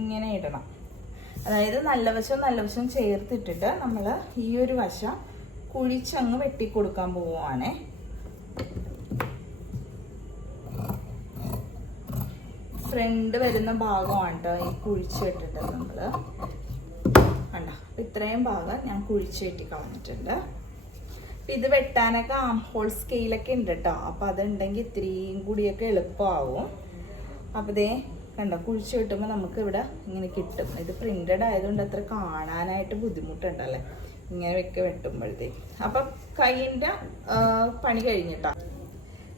ഇങ്ങനെ ഇടണം. അതായത് നല്ല വശം ചേർത്തിട്ടിട്ട് നമ്മൾ ഈ ഒരു വശം കുഴിച്ചങ്ങ് വെട്ടിക്കൊടുക്കാൻ പോവുകയാണേ. ഫ്രണ്ട് വരുന്ന ഭാഗമാണ് കേട്ടോ ഈ കുഴിച്ച് വെട്ടിട്ട് നമ്മള് കണ്ട. ഇത്രയും ഭാഗം ഞാൻ കുഴിച്ച് വെട്ടി കളഞ്ഞിട്ടുണ്ട്. ഇത് വെട്ടാനൊക്കെ ആം ഹോൾ സ്കെയിലൊക്കെ ഉണ്ട് കേട്ടോ. അപ്പൊ അതുണ്ടെങ്കിൽ ഇത്രയും കൂടിയൊക്കെ എളുപ്പമാവും. അപ്പൊ ഇതേ കണ്ടോ കുഴിച്ച് വെട്ടുമ്പോൾ നമുക്ക് ഇവിടെ ഇങ്ങനെ കിട്ടും. ഇത് പ്രിന്റഡ് ആയതുകൊണ്ട് അത്ര കാണാനായിട്ട് ബുദ്ധിമുട്ടുണ്ടല്ലേ ഇങ്ങനെ വെട്ടുമ്പോഴത്തേക്ക്. അപ്പൊ കൈയിന്റെ പണി കഴിഞ്ഞിട്ടാ.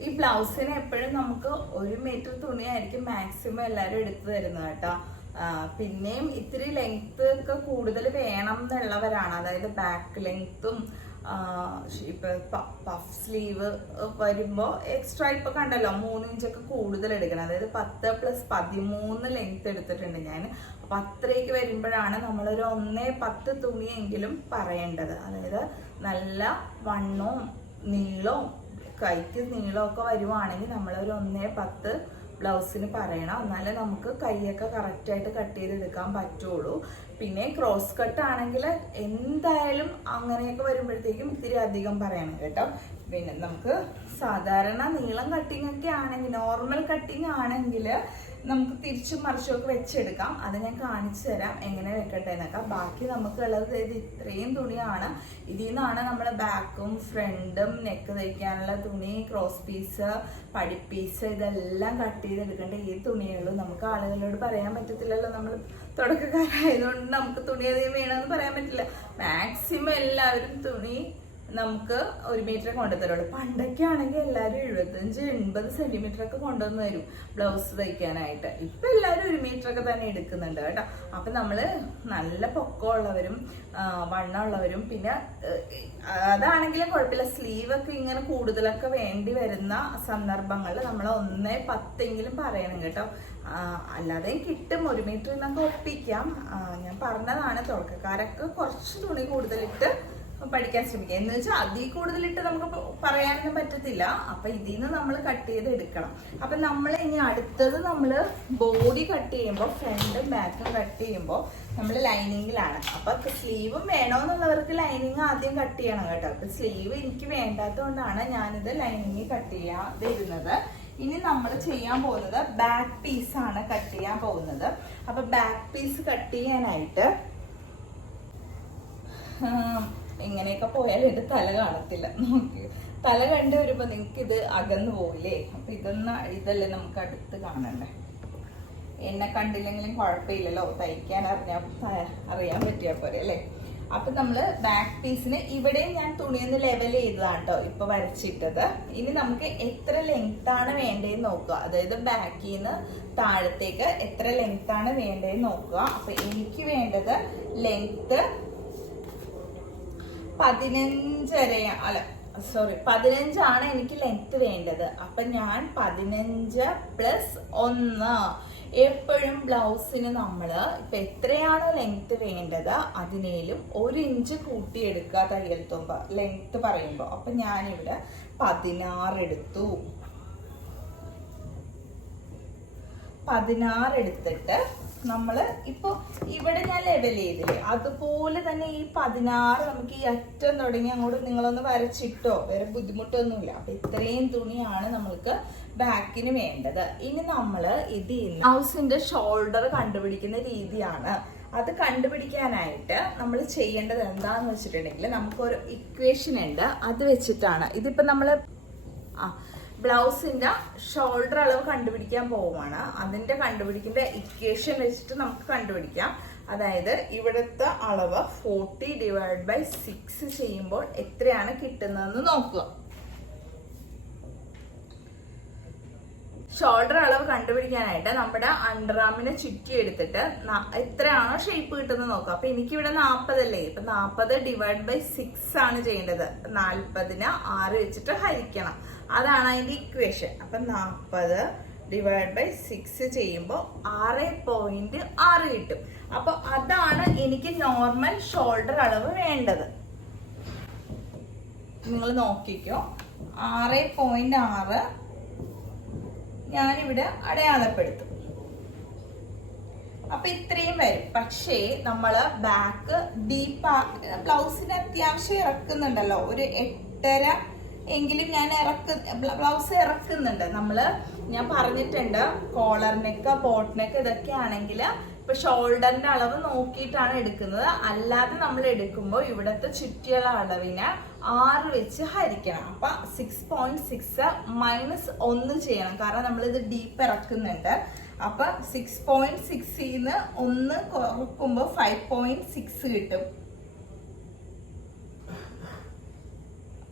ഈ ബ്ലൗസിന് എപ്പോഴും നമുക്ക് 1 മീറ്റർ തുണിയായിരിക്കും മാക്സിമം എല്ലാവരും എടുത്തു തരുന്നത് കേട്ടോ. പിന്നെയും ഇത്തിരി ലെങ്ത് ഒക്കെ കൂടുതൽ വേണം എന്നുള്ളവരാണ്, അതായത് ബാക്ക് ലെങ്ത്തും ഇപ്പൊ പഫ് സ്ലീവ് വരുമ്പോ എക്സ്ട്രാ ഇപ്പൊ കണ്ടല്ലോ 3 ഇഞ്ചൊക്കെ കൂടുതൽ എടുക്കണം. അതായത് 10+13 ലെങ്ത് എടുത്തിട്ടുണ്ട് ഞാൻ. അപ്പൊ അത്രയ്ക്ക് വരുമ്പോഴാണ് നമ്മളൊരു 1:10 തുണിയെങ്കിലും പറയേണ്ടത്. അതായത് നല്ല വണ്ണവും നീളവും കൈക്ക് നീളമൊക്കെ വരുവാണെങ്കിൽ നമ്മളൊരു 1:10 ബ്ലൗസിന് പറയണം. എന്നാലേ നമുക്ക് കൈയൊക്കെ കറക്റ്റായിട്ട് കട്ട് ചെയ്തെടുക്കാൻ പറ്റുള്ളൂ. പിന്നെ ക്രോസ് കട്ട് ആണെങ്കിൽ എന്തായാലും അങ്ങനെയൊക്കെ വരുമ്പോഴത്തേക്കും ഇത്തിരി അധികം പറയണം കേട്ടോ. പിന്നെ നമുക്ക് സാധാരണ നീളം കട്ടിങ് ഒക്കെ ആണെങ്കിൽ, നോർമൽ കട്ടിങ് ആണെങ്കിൽ നമുക്ക് തിരിച്ചും മറിച്ചുമൊക്കെ വെച്ചെടുക്കാം. അത് ഞാൻ കാണിച്ചു തരാം എങ്ങനെ വെക്കട്ടെ എന്നൊക്കെ. ബാക്കി നമുക്ക് ഉള്ളത് ഇത്രയും തുണിയാണ്. ഇതിൽ നിന്നാണ് നമ്മൾ ബാക്കും ഫ്രണ്ടും നെക്ക് തയ്ക്കാനുള്ള തുണി, ക്രോസ് പീസ്, പടിപ്പീസ് ഇതെല്ലാം കട്ട് ചെയ്തെടുക്കേണ്ട ഈ തുണിയുള്ളൂ. നമുക്ക് ആളുകളോട് പറയാൻ പറ്റത്തില്ലല്ലോ, നമ്മൾ തുടക്കക്കാരായതുകൊണ്ട് നമുക്ക് തുണി അധികം വേണമെന്ന് പറയാൻ പറ്റില്ല. മാക്സിമം എല്ലാവരും തുണി നമുക്ക് 1 മീറ്റർ കൊണ്ടുതരുള്ളൂ. പണ്ടൊക്കെ ആണെങ്കിൽ എല്ലാവരും 75-80 സെന്റിമീറ്റർ ഒക്കെ കൊണ്ടുവന്ന് തരും ബ്ലൗസ് തയ്ക്കാനായിട്ട്. ഇപ്പൊ എല്ലാവരും 1 മീറ്റർ ഒക്കെ തന്നെ എടുക്കുന്നുണ്ട് കേട്ടോ. അപ്പൊ നമ്മള് നല്ല പൊക്കമുള്ളവരും വണ്ണമുള്ളവരും, പിന്നെ അതാണെങ്കിലും കുഴപ്പമില്ല, സ്ലീവ് ഒക്കെ ഇങ്ങനെ കൂടുതലൊക്കെ വേണ്ടി വരുന്ന സന്ദർഭങ്ങളിൽ നമ്മൾ 1:10 പറയണം കേട്ടോ. അല്ലാതെ കിട്ടും 1 മീറ്റർ എന്നൊക്കെ ഒപ്പിക്കാം. ഞാൻ പറഞ്ഞതാണ്, തുടക്കക്കാരൊക്കെ കുറച്ച് തുണി കൂടുതലിട്ട് പഠിക്കാൻ ശ്രമിക്കുക. എന്ന് വെച്ചാൽ അതിൽ കൂടുതലിട്ട് നമുക്ക് പറയാനൊന്നും പറ്റത്തില്ല. അപ്പൊ ഇതിൽ നിന്ന് നമ്മൾ കട്ട് ചെയ്ത് എടുക്കണം. അപ്പൊ നമ്മൾ ഇനി അടുത്തത് നമ്മൾ ബോഡി കട്ട് ചെയ്യുമ്പോൾ, ഫ്രണ്ടും ബാക്കും കട്ട് ചെയ്യുമ്പോൾ നമ്മൾ ലൈനിങ്ങിലാണ്. അപ്പൊ സ്ലീവും വേണമെന്നുള്ളവർക്ക് ലൈനിങ് ആദ്യം കട്ട് ചെയ്യണം കേട്ടോ. അപ്പൊ സ്ലീവ് എനിക്ക് വേണ്ടാത്തതുകൊണ്ടാണ് ഞാനിത് ലൈനിങ് കട്ട് ചെയ്യാതിരുന്നത്. ഇനി നമ്മൾ ചെയ്യാൻ പോകുന്നത് ബാക്ക് പീസാണ് കട്ട് ചെയ്യാൻ പോകുന്നത്. അപ്പൊ ബാക്ക് പീസ് കട്ട് ചെയ്യാനായിട്ട് ഇങ്ങനെയൊക്കെ പോയാൽ എന്റെ തല കാണത്തില്ല. നോക്കി തല കണ്ടു വരുമ്പോ നിങ്ങൾക്ക് ഇത് അകന്നു പോവില്ലേ. അപ്പൊ ഇതല്ലേ നമുക്ക് അടുത്ത് കാണണ്ടേ. എന്നെ കണ്ടില്ലെങ്കിലും കുഴപ്പമില്ലല്ലോ, തയ്ക്കാൻ അറിയാൻ പറ്റിയാ പോരെ അല്ലേ. അപ്പൊ നമ്മള് ബാക്ക് പീസിന് ഇവിടെയും ഞാൻ തുണിയൊന്ന് ലെവൽ ചെയ്തതാണ് കേട്ടോ ഇപ്പൊ വരച്ചിട്ടത്. ഇനി നമുക്ക് എത്ര ലെങ്ത് ആണ് വേണ്ടതെന്ന് നോക്കുക. അതായത് ബാക്കിൽ നിന്ന് താഴത്തേക്ക് എത്ര ലെങ്ത് ആണ് വേണ്ടതെന്ന് നോക്കുക. അപ്പൊ എനിക്ക് വേണ്ടത് ലെങ്ത് 15 ആണ് എനിക്ക് ലെങ്ത് വേണ്ടത്. അപ്പൊ ഞാൻ 15+1. എപ്പോഴും ബ്ലൗസിന് നമ്മള് ഇപ്പൊ എത്രയാണോ ലെങ്ത് വേണ്ടത് അതിനേലും 1 ഇഞ്ച് കൂട്ടിയെടുക്കുക തയ്യൽ തുമ്പ് ലെങ്ത് പറയുമ്പോ. അപ്പൊ ഞാനിവിടെ 16 എടുത്തു. 16 എടുത്തിട്ട് നമ്മള് ഇപ്പൊ ഇവിടെ ഞാൻ ലെവൽ ചെയ്തില്ലേ, അതുപോലെ തന്നെ ഈ 16 നമുക്ക് ഈ അറ്റം തുടങ്ങി അങ്ങോട്ട് നിങ്ങളൊന്ന് വരച്ചിട്ടോ, വേറെ ബുദ്ധിമുട്ടൊന്നുമില്ല. അപ്പൊ ഇത്രയും തുണിയാണ് നമ്മൾക്ക് ബാക്കിന് വേണ്ടത്. ഇനി നമ്മള് ഇത് ബ്ലൗസിന്റെ ഷോൾഡർ കണ്ടുപിടിക്കുന്ന രീതിയാണ്. അത് കണ്ടുപിടിക്കാനായിട്ട് നമ്മൾ ചെയ്യേണ്ടത് എന്താന്ന് വെച്ചിട്ടുണ്ടെങ്കിൽ, നമുക്കൊരു ഇക്വേഷൻ ഉണ്ട്, അത് വെച്ചിട്ടാണ് ഇതിപ്പോ നമ്മള് ബ്ലൗസിന്റെ ഷോൾഡർ അളവ് കണ്ടുപിടിക്കാൻ പോവുകയാണ്. അതിന്റെ കണ്ടുപിടിക്കേണ്ട ഇക്വേഷൻ വെച്ചിട്ട് നമുക്ക് കണ്ടുപിടിക്കാം. അതായത് ഇവിടുത്തെ അളവ് 40/6 ചെയ്യുമ്പോൾ എത്രയാണ് കിട്ടുന്നതെന്ന് നോക്കുക. ഷോൾഡർ അളവ് കണ്ടുപിടിക്കാനായിട്ട് നമ്മുടെ അണ്ടർആമിനെ ചുറ്റി എടുത്തിട്ട് എത്രയാണോ ഷേപ്പ് കിട്ടുന്നത് നോക്കുക. അപ്പൊ എനിക്കിവിടെ 40 അല്ലേ, ഇപ്പൊ 40/6 ആണ് ചെയ്യേണ്ടത്. 40നെ 6 വെച്ചിട്ട് ഹരിക്കണം, അതാണ് അതിന്റെ ഇക്വേഷൻ. അപ്പൊ 40/6 ചെയ്യുമ്പോൾ 6.6 കിട്ടും. അപ്പൊ അതാണ് എനിക്ക് നോർമൽ ഷോൾഡർ അളവ് വേണ്ടത്. നിങ്ങൾ നോക്കിക്കോ, 6.6 ഞാനിവിടെ അടയാളപ്പെടുത്തും. അപ്പൊ ഇത്രയും വരും. പക്ഷേ നമ്മള് ബാക്ക് ഡീപ്പ് ബ്ലൗസിന് അത്യാവശ്യം ഇറക്കുന്നുണ്ടല്ലോ, ഒരു 8.5 എങ്കിലും ഞാൻ ബ്ലൗസ് ഇറക്കുന്നുണ്ട്. ഞാൻ പറഞ്ഞിട്ടുണ്ട്, കോളർ നെക്ക്, ബോട്ട് നെക്ക് ഇതൊക്കെ ആണെങ്കിൽ ഇപ്പൊ ഷോൾഡറിന്റെ അളവ് നോക്കിയിട്ടാണ് എടുക്കുന്നത്. അല്ലാതെ നമ്മൾ എടുക്കുമ്പോൾ ഇവിടത്തെ ചുറ്റിയുള്ള അളവിനെ 6 വെച്ച് ഹരിക്കണം. അപ്പൊ 6.6 -1 ചെയ്യണം, കാരണം നമ്മൾ ഇത് ഡീപ്പ് ഇറക്കുന്നുണ്ട്. അപ്പൊ 6.6ന്ന് 1 കുറക്കുമ്പോ 5.6 കിട്ടും.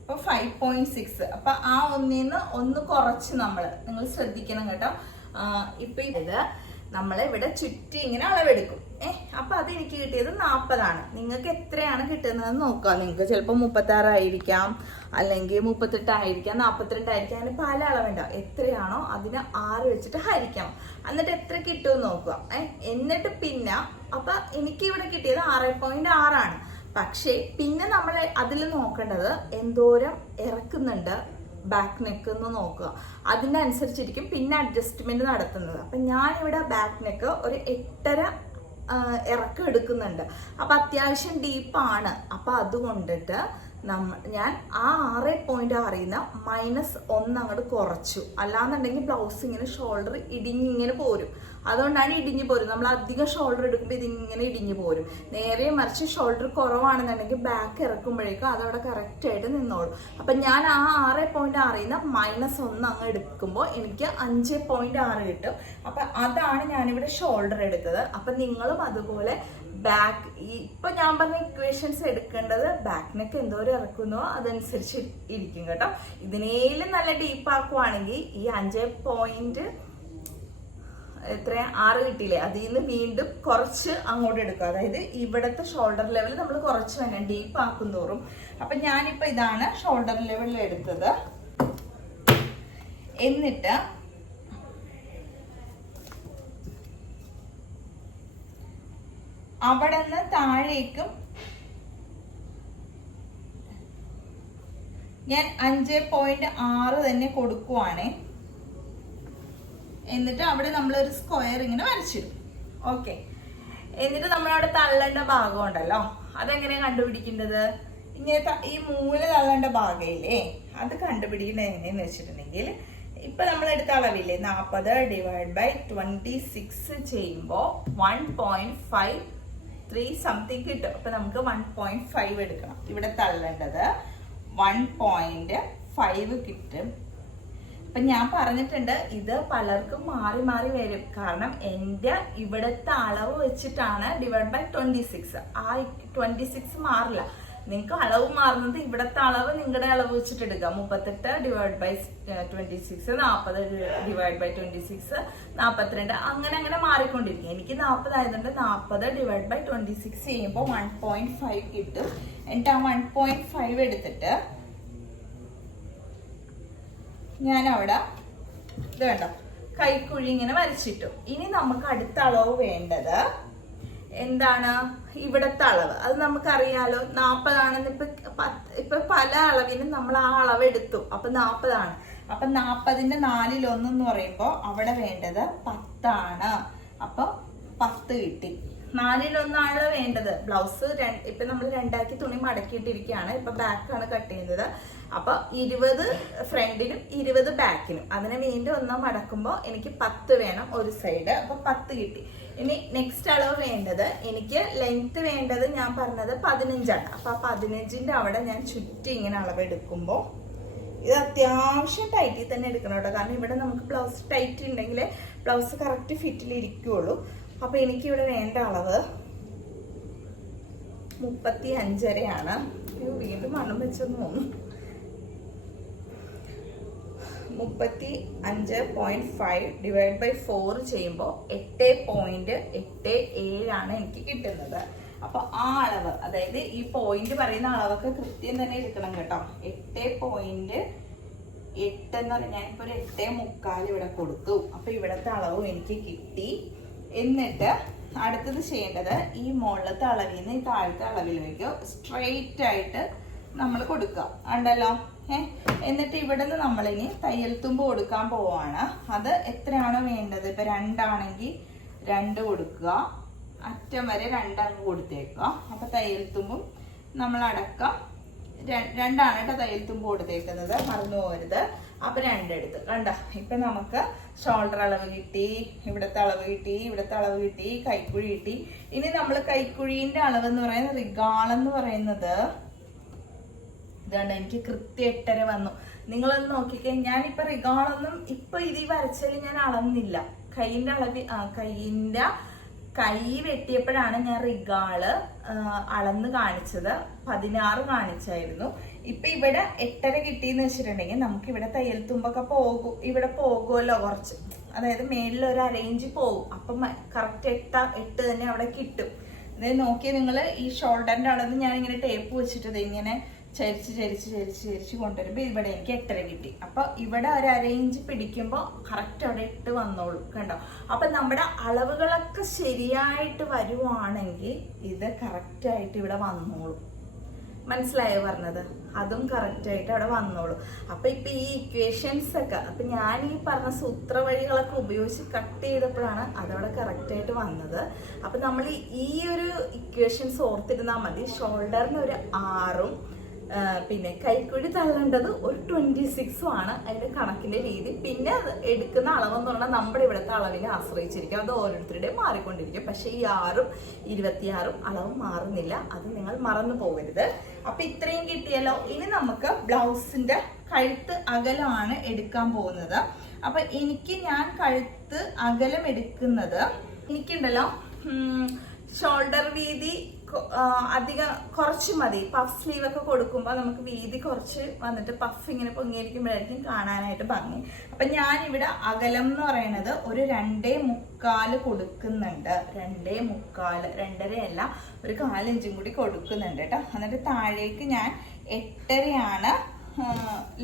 അപ്പൊ 5.6. അപ്പൊ ആ 1ന്ന് 1 കുറച്ച് നിങ്ങൾ ശ്രദ്ധിക്കണം കേട്ടോ. ഇപ്പൊ ഇത് നമ്മൾ ഇവിടെ ചുറ്റി ഇങ്ങനെ അളവെടുക്കും. അപ്പൊ അത് എനിക്ക് കിട്ടിയത് 40 നിങ്ങൾക്ക് എത്രയാണ് കിട്ടുന്നതെന്ന് നോക്കുക. നിങ്ങൾക്ക് ചിലപ്പോൾ 36 ആയിരിക്കാം, അല്ലെങ്കിൽ 38 ആയിരിക്കാം, 42 ആയിരിക്കാം, അങ്ങനെ പല അളവുണ്ടാവും. എത്രയാണോ അതിനെ 6 വെച്ചിട്ട് ഹരിക്കണം. എന്നിട്ട് എത്ര കിട്ടുമെന്ന് നോക്കുക. എന്നിട്ട് പിന്നെ അപ്പൊ എനിക്ക് ഇവിടെ കിട്ടിയത് 6.6. പക്ഷേ പിന്നെ നമ്മൾ അതിൽ നോക്കേണ്ടത് എന്തോരം ഇറക്കുന്നുണ്ട് ബാക്ക് നെക്ക് എന്ന് നോക്കുക. അതിൻ്റെ അനുസരിച്ചിരിക്കും പിന്നെ അഡ്ജസ്റ്റ്മെന്റ് നടത്തുന്നത്. അപ്പൊ ഞാനിവിടെ ബാക്ക് നെക്ക് ഒരു 8.5 ഇറക്കം എടുക്കുന്നുണ്ട്. അപ്പൊ അത്യാവശ്യം ഡീപ്പാണ്. അപ്പൊ അതുകൊണ്ടിട്ട് ഞാൻ ആ 6.6ന്ന് -1 അങ്ങോട്ട് കുറച്ചു. അല്ലാന്നുണ്ടെങ്കിൽ ബ്ലൗസ് ഇങ്ങനെ ഷോൾഡർ ഇടിഞ്ഞിങ്ങനെ പോരും. അതുകൊണ്ടാണ് ഇടിഞ്ഞു പോരും. നമ്മൾ അധികം ഷോൾഡർ എടുക്കുമ്പോൾ ഇതിങ്ങനെ ഇടിഞ്ഞു പോരും. നേരെ മറിച്ച് ഷോൾഡർ കുറവാണെന്നുണ്ടെങ്കിൽ ബാക്ക് ഇറക്കുമ്പോഴേക്കും അതവിടെ കറക്റ്റ് ആയിട്ട് നിന്നോളും. അപ്പൊ ഞാൻ ആ 6.6ന്ന് -1 അങ്ങ് എടുക്കുമ്പോൾ എനിക്ക് 5.6 കിട്ടും. അപ്പൊ അതാണ് ഞാനിവിടെ ഷോൾഡർ എടുത്തത്. അപ്പൊ നിങ്ങളും അതുപോലെ ബാക്ക് ഇപ്പൊ ഞാൻ പറഞ്ഞ ഇക്വേഷൻസ് എടുക്കേണ്ടത് ബാക്ക് നെക്ക് എന്തോരം ഇറക്കുന്നോ അതനുസരിച്ച് ഇരിക്കും കേട്ടോ. ഇതിനേലും നല്ല ഡീപ്പ് ആക്കുവാണെങ്കിൽ ഈ 5.6 കിട്ടിയില്ലേ, അതിൽ നിന്ന് വീണ്ടും കുറച്ച് അങ്ങോട്ട് എടുക്കുക. അതായത് ഇവിടത്തെ ഷോൾഡർ ലെവൽ നമ്മൾ കുറച്ച് വേണം ഡീപ്പ് ആക്കും തോറും. അപ്പൊ ഞാനിപ്പോ ഇതാണ് ഷോൾഡർ ലെവലിൽ എടുത്തത്. എന്നിട്ട് അവിടെ നിന്ന് താഴേക്കും ഞാൻ 5.6 തന്നെ കൊടുക്കുവാണേ. എന്നിട്ട് അവിടെ നമ്മളൊരു സ്ക്വയർ ഇങ്ങനെ വരച്ചിടും. ഓക്കെ. എന്നിട്ട് നമ്മളവിടെ തള്ളേണ്ട ഭാഗം ഉണ്ടല്ലോ, അതെങ്ങനെയാ കണ്ടുപിടിക്കേണ്ടത്? ഇങ്ങനെ ഈ മൂല തള്ളേണ്ട ഭാഗമില്ലേ, അത് കണ്ടുപിടിക്കേണ്ടത് എങ്ങനെയെന്ന് വെച്ചിട്ടുണ്ടെങ്കിൽ, ഇപ്പൊ നമ്മൾ എടുത്ത അളവില്ലേ 40/26 ചെയ്യുമ്പോൾ 1.53 സംതിങ് കിട്ടും. അപ്പൊ നമുക്ക് 1.5 എടുക്കണം. ഇവിടെ തള്ളേണ്ടത് 1.5 കിട്ടും. അപ്പൊ ഞാൻ പറഞ്ഞിട്ടുണ്ട്, ഇത് പലർക്കും മാറി മാറി വരും. കാരണം എൻ്റെ ഇവിടുത്തെ അളവ് വെച്ചിട്ടാണ് /26. ആ 26 മാറില്ല. നിങ്ങൾക്ക് അളവ് മാറുന്നത് ഇവിടുത്തെ അളവ് നിങ്ങളുടെ അളവ് വെച്ചിട്ട് എടുക്കാം. 38/26, 40/26, 42, അങ്ങനെ മാറിക്കൊണ്ടിരിക്കും. എനിക്ക് 40 ആയതുകൊണ്ട് 40/26 ചെയ്യുമ്പോൾ 1.5 കിട്ടും. എന്നിട്ട് ആ 1.5 എടുത്തിട്ട് ഞാൻ അവിടെ ഇത് വേണ്ട കൈക്കുഴി ഇങ്ങനെ വരച്ചിട്ടു. ഇനി നമുക്ക് അടുത്ത അളവ് വേണ്ടത് എന്താണ്? ഇവിടത്തെ അളവ്. അത് നമുക്കറിയാലോ, 40 ആണെന്ന് ഇപ്പൊ പല അളവിനും നമ്മൾ ആ അളവ് എടുത്തു. അപ്പൊ 40 ആണ്. അപ്പൊ 40ന്റെ 4/1 എന്ന് പറയുമ്പോ അവിടെ വേണ്ടത് 10 ആണ്. അപ്പൊ 10 കിട്ടി. 4-1 വേണ്ടത്. ബ്ലൗസ് ഇപ്പൊ നമ്മൾ 2ആക്കി തുണി മടക്കിയിട്ടിരിക്കുകയാണ്. ഇപ്പൊ ബാക്കാണ് കട്ട് ചെയ്യുന്നത്. അപ്പൊ 20 ഫ്രണ്ടിനും 20 ബാക്കിനും. അതിനെ വീണ്ടും ഒന്നാം മടക്കുമ്പോൾ എനിക്ക് 10 വേണം ഒരു സൈഡ്. അപ്പൊ 10 കിട്ടി. ഇനി നെക്സ്റ്റ് അളവ് വേണ്ടത് എനിക്ക് ലെങ്ത് വേണ്ടത് ഞാൻ പറഞ്ഞത് 15ആണ്. അപ്പൊ ആ 15ന്റെ അവിടെ ഞാൻ ചുറ്റി ഇങ്ങനെ അളവെടുക്കുമ്പോൾ ഇത് അത്യാവശ്യം ടൈറ്റിൽ തന്നെ എടുക്കണം കേട്ടോ. കാരണം ഇവിടെ നമുക്ക് ബ്ലൗസ് ടൈറ്റ് ഉണ്ടെങ്കിൽ ബ്ലൗസ് കറക്റ്റ് ഫിറ്റിൽ ഇരിക്കുള്ളൂ. അപ്പൊ എനിക്കിവിടെ വേണ്ട അളവ് 35.5 വീണ്ടും മണം വെച്ചെന്ന് തോന്നുന്നു. 35.5 ഡിവൈഡ് ബൈ 4 ചെയ്യുമ്പോൾ 8.87 ആണ് എനിക്ക് കിട്ടുന്നത്. അപ്പൊ ആ അളവ്, അതായത് ഈ പോയിന്റ് പറയുന്ന അളവൊക്കെ കൃത്യം തന്നെ എടുക്കണം കേട്ടോ. 8.8 എന്ന് പറഞ്ഞാൽ ഞാനിപ്പോ ഒരു 8.75 ഇവിടെ കൊടുത്തു. അപ്പൊ ഇവിടത്തെ അളവും എനിക്ക് കിട്ടി. എന്നിട്ട് അടുത്തത് ചെയ്യേണ്ടത് ഈ മുകളിലത്തെ അളവിൽ നിന്ന് ഈ താഴത്തെ അളവിലേക്ക് സ്ട്രെയിറ്റ് ആയിട്ട് നമ്മൾ കൊടുക്കുക ഉണ്ടല്ലോ. എന്നിട്ട് ഇവിടെ നിന്ന് നമ്മളിനി തയ്യൽ തുമ്പ് കൊടുക്കാൻ പോവാണ്. അത് എത്രയാണോ വേണ്ടത്, ഇപ്പൊ 2 ആണെങ്കിൽ 2 കൊടുക്കുക, അറ്റം വരെ 2 അങ്ങ് കൊടുത്തേക്കുക. അപ്പൊ തയ്യൽ തുമ്പും നമ്മളടക്കം 2 ആണ് കേട്ടോ തയ്യൽ തുമ്പ് കൊടുത്തേക്കുന്നത്, മറന്നു പോകരുത്. അപ്പൊ 2 എടുത്ത് കണ്ട. ഇപ്പൊ നമുക്ക് ഷോൾഡർ അളവ് കിട്ടി, ഇവിടത്തെ അളവ് കിട്ടി, ഇവിടത്തെ അളവ് കിട്ടി, കൈക്കുഴി കിട്ടി. ഇനി നമ്മൾ കൈക്കുഴീന്റെ അളവ് എന്ന് പറയുന്നത് റിഗാളെന്ന് പറയുന്നത് ഇതുകൊണ്ട് എനിക്ക് കൃത്യം 8.5 വന്നു. നിങ്ങളൊന്ന് നോക്കിക്കേ. ഞാനിപ്പൊ റിഗാളൊന്നും ഇപ്പൊ ഇത് വരച്ചാല് ഞാൻ അളന്നില്ല. കൈയിന്റെ അളവ് കൈയിന്റെ കൈ വെട്ടിയപ്പോഴാണ് ഞാൻ റിഗാള് അളന്ന് കാണിച്ചത്. 16 കാണിച്ചായിരുന്നു. ഇപ്പൊ ഇവിടെ 8.5 കിട്ടിയെന്ന് വെച്ചിട്ടുണ്ടെങ്കിൽ നമുക്ക് ഇവിടെ തയ്യൽ തുമ്പൊക്കെ ഇവിടെ പോകുമല്ലോ കുറച്ച്, അതായത് മേളിൽ ഒരു അരയിഞ്ച് പോകും. അപ്പം കറക്റ്റ് 8 തന്നെ അവിടെ കിട്ടും. അതായത് നോക്കിയാൽ നിങ്ങൾ ഈ ഷോൾഡറിന്റെ അളവ് ഞാനിങ്ങനെ ടേപ്പ് വെച്ചിട്ട് ഇങ്ങനെ ചരിച്ച് കൊണ്ടുവരുമ്പോൾ ഇവിടെ എനിക്ക് 8.5 കിട്ടി. അപ്പൊ ഇവിടെ ഒരു അരയിഞ്ച് പിടിക്കുമ്പോൾ കറക്റ്റ് അവിടെ 8 വന്നോളൂ കണ്ടോ. അപ്പൊ നമ്മുടെ അളവുകളൊക്കെ ശരിയായിട്ട് വരുവാണെങ്കിൽ ഇത് കറക്റ്റ് ആയിട്ട് ഇവിടെ വന്നോളൂ. മനസ്സിലായോ പറഞ്ഞത്? അതും കറക്റ്റ് ആയിട്ട് അവിടെ വന്നോളൂ. അപ്പൊ ഇപ്പൊ ഈ ഇക്വേഷൻസ് ഒക്കെ അപ്പൊ ഞാൻ ഈ പറഞ്ഞ സൂത്ര വഴികളൊക്കെ ഉപയോഗിച്ച് കട്ട് ചെയ്തപ്പോഴാണ് അതവിടെ കറക്റ്റ് ആയിട്ട് വന്നത്. അപ്പൊ നമ്മൾ ഈ ഒരു ഇക്വേഷൻസ് ഓർത്തിരുന്നാൽ മതി. ഷോൾഡറിന് ഒരു 6ഉം പിന്നെ കൈക്കുഴി തള്ളേണ്ടത് ഒരു 26ഉം ആണ് അതിന്റെ കണക്കിന്റെ രീതി. പിന്നെ എടുക്കുന്ന അളവെന്ന് പറഞ്ഞാൽ നമ്മുടെ ഇവിടുത്തെ അളവിനെ ആശ്രയിച്ചിരിക്കും. അത് ഓരോരുത്തരുടെയും മാറിക്കൊണ്ടിരിക്കും. പക്ഷെ ഈ 6ഉം 26ഉം അളവ് മാറുന്നില്ല. അത് നിങ്ങൾ മറന്നു പോകരുത്. അപ്പൊ ഇത്രയും കിട്ടിയല്ലോ. ഇനി നമുക്ക് ബ്ലൗസിന്റെ കഴുത്ത് അകലമാണ് എടുക്കാൻ പോകുന്നത്. അപ്പൊ ഞാൻ കഴുത്ത് അകലം എടുക്കുന്നത് എനിക്കുണ്ടല്ലോ ഷോൾഡർ വീതി അധികം കുറച്ച് മതി. പഫ് സ്ലീവ് ഒക്കെ കൊടുക്കുമ്പോൾ നമുക്ക് വീതി കുറച്ച് വന്നിട്ട് പഫ് ഇങ്ങനെ പൊങ്ങിയിരിക്കുമ്പോഴായിരിക്കും കാണാനായിട്ട് ഭംഗി. അപ്പൊ ഞാൻ ഇവിടെ അകലം എന്ന് പറയുന്നത് ഒരു 2.25 കൊടുക്കുന്നുണ്ട്. 2.25, 2.5 അല്ല, ഒരു 4 ഇഞ്ചും കൂടി കൊടുക്കുന്നുണ്ട് കേട്ടോ. എന്നിട്ട് താഴേക്ക് ഞാൻ 8.5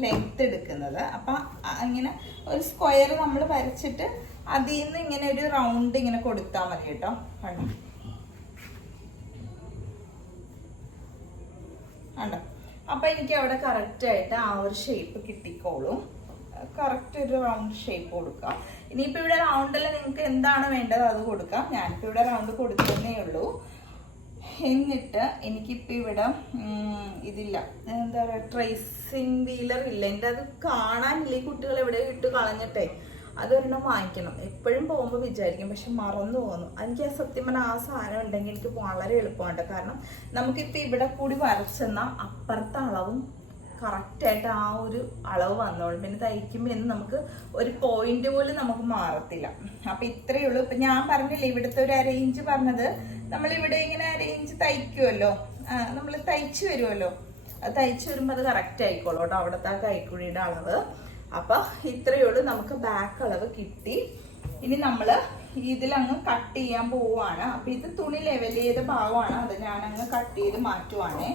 ലെങ്ത് എടുക്കുന്നത്. അപ്പൊ ഇങ്ങനെ ഒരു സ്ക്വയർ നമ്മൾ വരച്ചിട്ട് അതിൽ നിന്ന് ഇങ്ങനെ ഒരു റൗണ്ട് ഇങ്ങനെ കൊടുത്താൽ മതി കേട്ടോ. കണ്ടോ കണ്ടോ. അപ്പൊ എനിക്ക് അവിടെ കറക്റ്റ് ആയിട്ട് ആ ഒരു ഷേപ്പ് കിട്ടിക്കോളും. കറക്റ്റ് ഒരു റൗണ്ട് ഷേപ്പ് കൊടുക്കാം. ഇനിയിപ്പോ ഇവിടെ റൗണ്ടിൽ നിങ്ങൾക്ക് എന്താണ് വേണ്ടത് അത് കൊടുക്കാം. ഞാനിപ്പോ ഇവിടെ റൗണ്ട് കൊടുക്കുന്നേ ഉള്ളൂ. എന്നിട്ട് എനിക്കിപ്പോ ഇവിടെ ഇതില്ല, എന്താ പറയുക, ട്രേസിങ് വീലർ ഇല്ല. എൻ്റെ അത് കാണാനില്ല. ഈ കുട്ടികൾ എവിടെ ഇട്ട് കളഞ്ഞിട്ടേ അതൊരെണ്ണം വാങ്ങിക്കണം. എപ്പോഴും പോകുമ്പോൾ വിചാരിക്കും, പക്ഷെ മറന്നു പോകുന്നു. എനിക്ക് സത്യം പറഞ്ഞാൽ ആ സാധനം ഉണ്ടെങ്കിൽ എനിക്ക് വളരെ എളുപ്പമുണ്ട്. കാരണം നമുക്കിപ്പോൾ ഇവിടെ കൂടി വരച്ചെന്നാൽ അപ്പുറത്തെ അളവും കറക്റ്റായിട്ട് ആ ഒരു അളവ് വന്നോളും. പിന്നെ തയ്ക്കുമ്പോൾ എന്ന് നമുക്ക് ഒരു പോയിന്റ് പോലും നമുക്ക് മാറത്തില്ല. അപ്പം ഇത്രയേ ഉള്ളൂ. ഇപ്പം ഞാൻ പറഞ്ഞില്ലേ ഇവിടുത്തെ ഒരു അരയിഞ്ച് പറഞ്ഞത്, നമ്മളിവിടെ ഇങ്ങനെ അരയിഞ്ച് തയ്ക്കുമല്ലോ, നമ്മൾ തയ്ച്ചു വരുമല്ലോ, അത് തയ്ച്ചു വരുമ്പോൾ അത് കറക്റ്റ് ആയിക്കോളൂ കേട്ടോ അവിടുത്തെ ആ കൈക്കുഴിയുടെ അളവ്. അപ്പൊ ഇത്രയേ ഉള്ളൂ. നമുക്ക് ബാക്ക് അളവ് കിട്ടി. ഇനി നമ്മള് ഇതിലങ്ങ് കട്ട് ചെയ്യാൻ പോവാണ്. അപ്പൊ ഇത് തുണി ലെവൽ ചെയ്ത ഭാഗമാണ്, അത് ഞാനങ്ങ് കട്ട് ചെയ്ത് മാറ്റുവാണേ.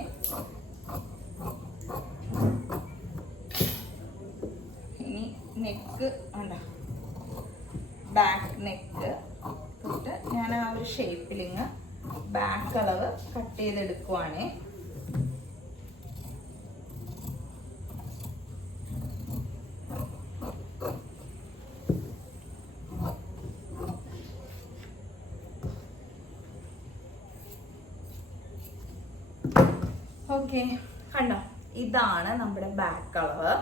ഇനി നെക്ക് ഉണ്ട, ബാക്ക് നെക്ക് തൊട്ട് ഞാൻ ആ ഒരു ഷേപ്പിലിങ്ങ് ബാക്ക് അളവ് കട്ട് ചെയ്തെടുക്കുവാണേ. ഓക്കെ, കണ്ടോ, ഇതാണ് നമ്മുടെ ബാക്ക് അളവ്.